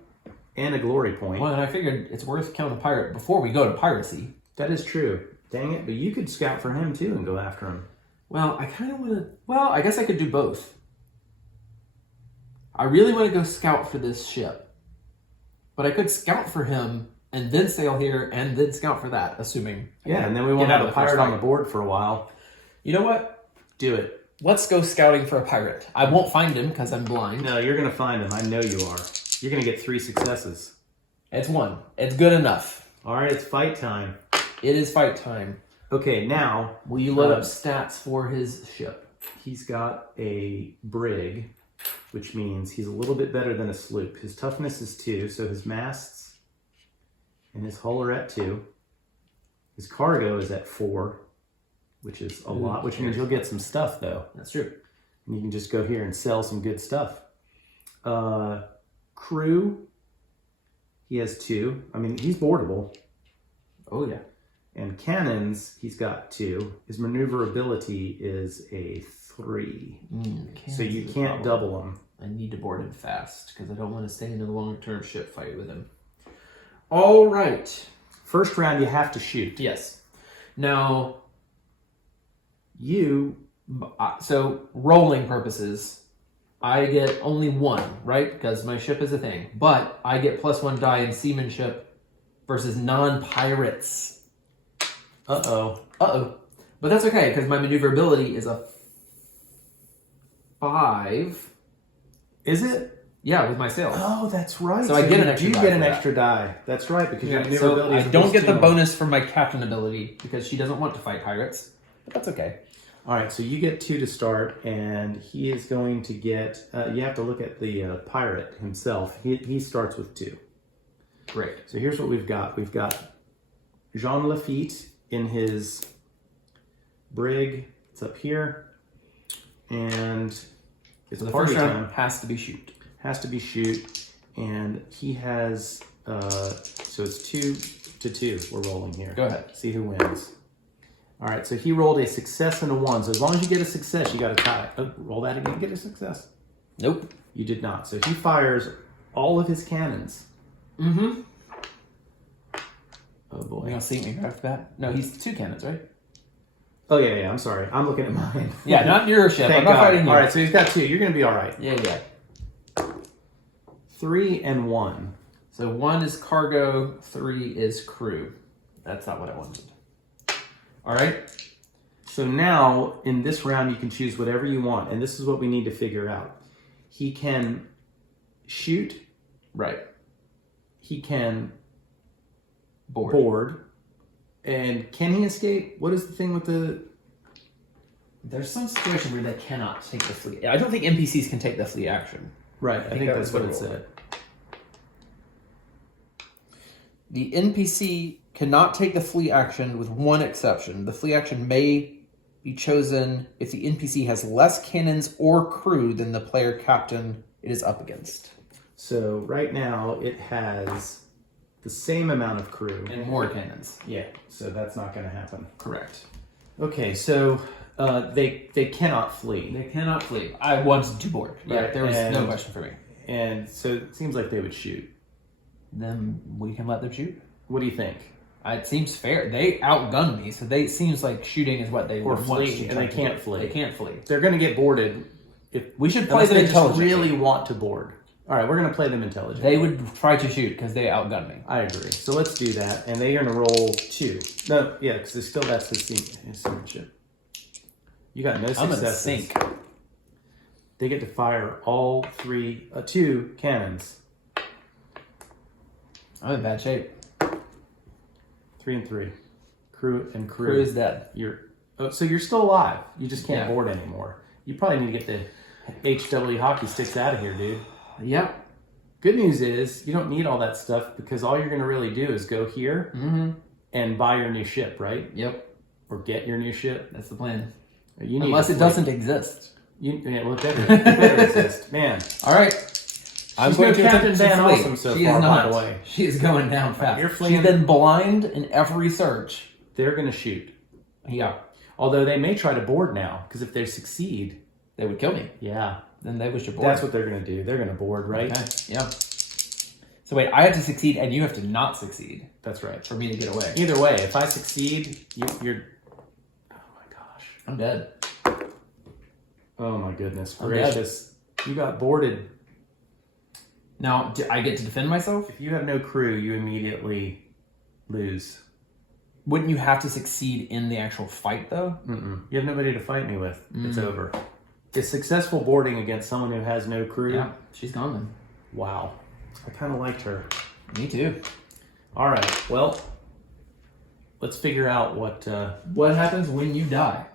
and a glory point. Well, and I figured it's worth killing a pirate before we go to piracy. That is true. Dang it, but you could scout for him, too, and go after him. Well, I kind of want to... Well, I guess I could do both. I really want to go scout for this ship. But I could scout for him and then sail here and then scout for that, assuming... Yeah, and then we won't have a pirate on the board for a while. You know what? Do it. Let's go scouting for a pirate. I won't find him because I'm blind. No, you're going to find him. I know you are. You're going to get 3 successes. It's 1. It's good enough. All right, it's fight time. It is fight time. Okay, now... Will you load up stats for his ship? He's got a brig, which means he's a little bit better than a sloop. His toughness is 2, so his masts and his hull are at 2. His cargo is at 4, which is a lot, which means you'll get some stuff, though. That's true. And you can just go here and sell some good stuff. Crew, he has 2. I mean, he's boardable. Oh, yeah. And cannons, he's got 2. His maneuverability is a 3. So you can't double him. I need to board him fast because I don't want to stay in a long-term ship fight with him. All right. First round, you have to shoot. Yes. Now, you... So, rolling purposes, I get only 1, right? Because my ship is a thing. But I get +1 die in seamanship versus non-pirates. Uh-oh. But that's okay, because my maneuverability is a 5. Is it? Yeah, with my sails. Oh, that's right. So I get an extra die. You get an extra die. That's right, because your maneuverability so is I don't get the +2. bonus for my captain ability, because she doesn't want to fight pirates. But that's okay. All right, so you get 2 to start, and he is going to get... you have to look at the pirate himself. He starts with 2. Great. So here's what we've got. We've got Jean Lafitte in his brig. It's up here. And it's So the party first round time. has to be shoot. Has to be shoot. And he has... so it's 2 to 2 we're rolling here. Go ahead. See who wins. All right, so he rolled a success and a 1. So as long as you get a success, you got to tie. Oh, roll that again, get a success. Nope. You did not. So he fires all of his cannons. Mm-hmm. Oh, boy. You gonna see me after that? No, he's 2 cannons, right? Oh, yeah, I'm sorry. I'm looking at mine. Yeah, not your ship. Thank I'm not God. fighting you. All right, so he's got 2. You're going to be all right. Yeah. 3 and 1. So 1 is cargo, 3 is crew. That's not what I wanted. All right. So now, in this round, you can choose whatever you want. And this is what we need to figure out. He can shoot. Right. He can Board. board. And can he escape? What is the thing with the... There's some situation where they cannot take the fleet. I don't think NPCs can take the fleet action. Right, I think that that's was what the it rule. said. The NPC cannot take the flee action with one exception. The flee action may be chosen if the NPC has less cannons or crew than the player captain it is up against. So right now it has the same amount of crew. And more cannons. Yeah, so that's not going to happen. Correct. Okay, so they cannot flee. They cannot flee. I wanted to board. Yeah, Right, there was no and- question for me. And so it seems like they would shoot. Then we can let them shoot. What do you think? It seems fair. They outgunned me, so it seems like shooting is what they Or would want flee, to and try they to can't do. flee. They can't flee. They're going to get boarded. If We should play unless them they just intelligently. really want to board. All right, we're going to play them intelligently. They would try to shoot because they outgunned me. I agree. So let's do that, and they're going to roll 2. No, yeah, because that's his seamanship. You got no I'm gonna successes. sink. They get to fire all 2 cannons. I'm in bad shape. 3 and 3. Crew. Crew is dead. So you're still alive. You just can't Yeah. board anymore. You probably need to get the HW hockey sticks out of here, dude. Yep. Good news is you don't need all that stuff because all you're going to really do is go here and buy your new ship, right? Yep. Or get your new ship. That's the plan. You need Unless to it flee. doesn't exist. Well, it better exist. Man, All right. I'm She's going no to Captain attempt Van to flee. Awesome so She far, is by not. the way. She is going down fast. You're fleeing. She's been blind in every search. they're going to shoot. Yeah. Although they may try to board now because if they succeed, They would kill me. yeah, Then they would board. that's what they're going to do. They're going to board, right? Okay. Yeah. So wait, I have to succeed and you have to not succeed That's right. for me to get away. Either way, if I succeed, you're. Oh my gosh. I'm dead. Oh my goodness I'm dead. gracious! You got boarded. Now, do I get to defend myself? If you have no crew, you immediately lose. Wouldn't you have to succeed in the actual fight, though? Mm-mm. You have nobody to fight me with. It's over. It's successful boarding against someone who has no crew. Yeah, she's gone then. Wow. I kind of liked her. Me too. All right. Well, let's figure out what. What happens when you die?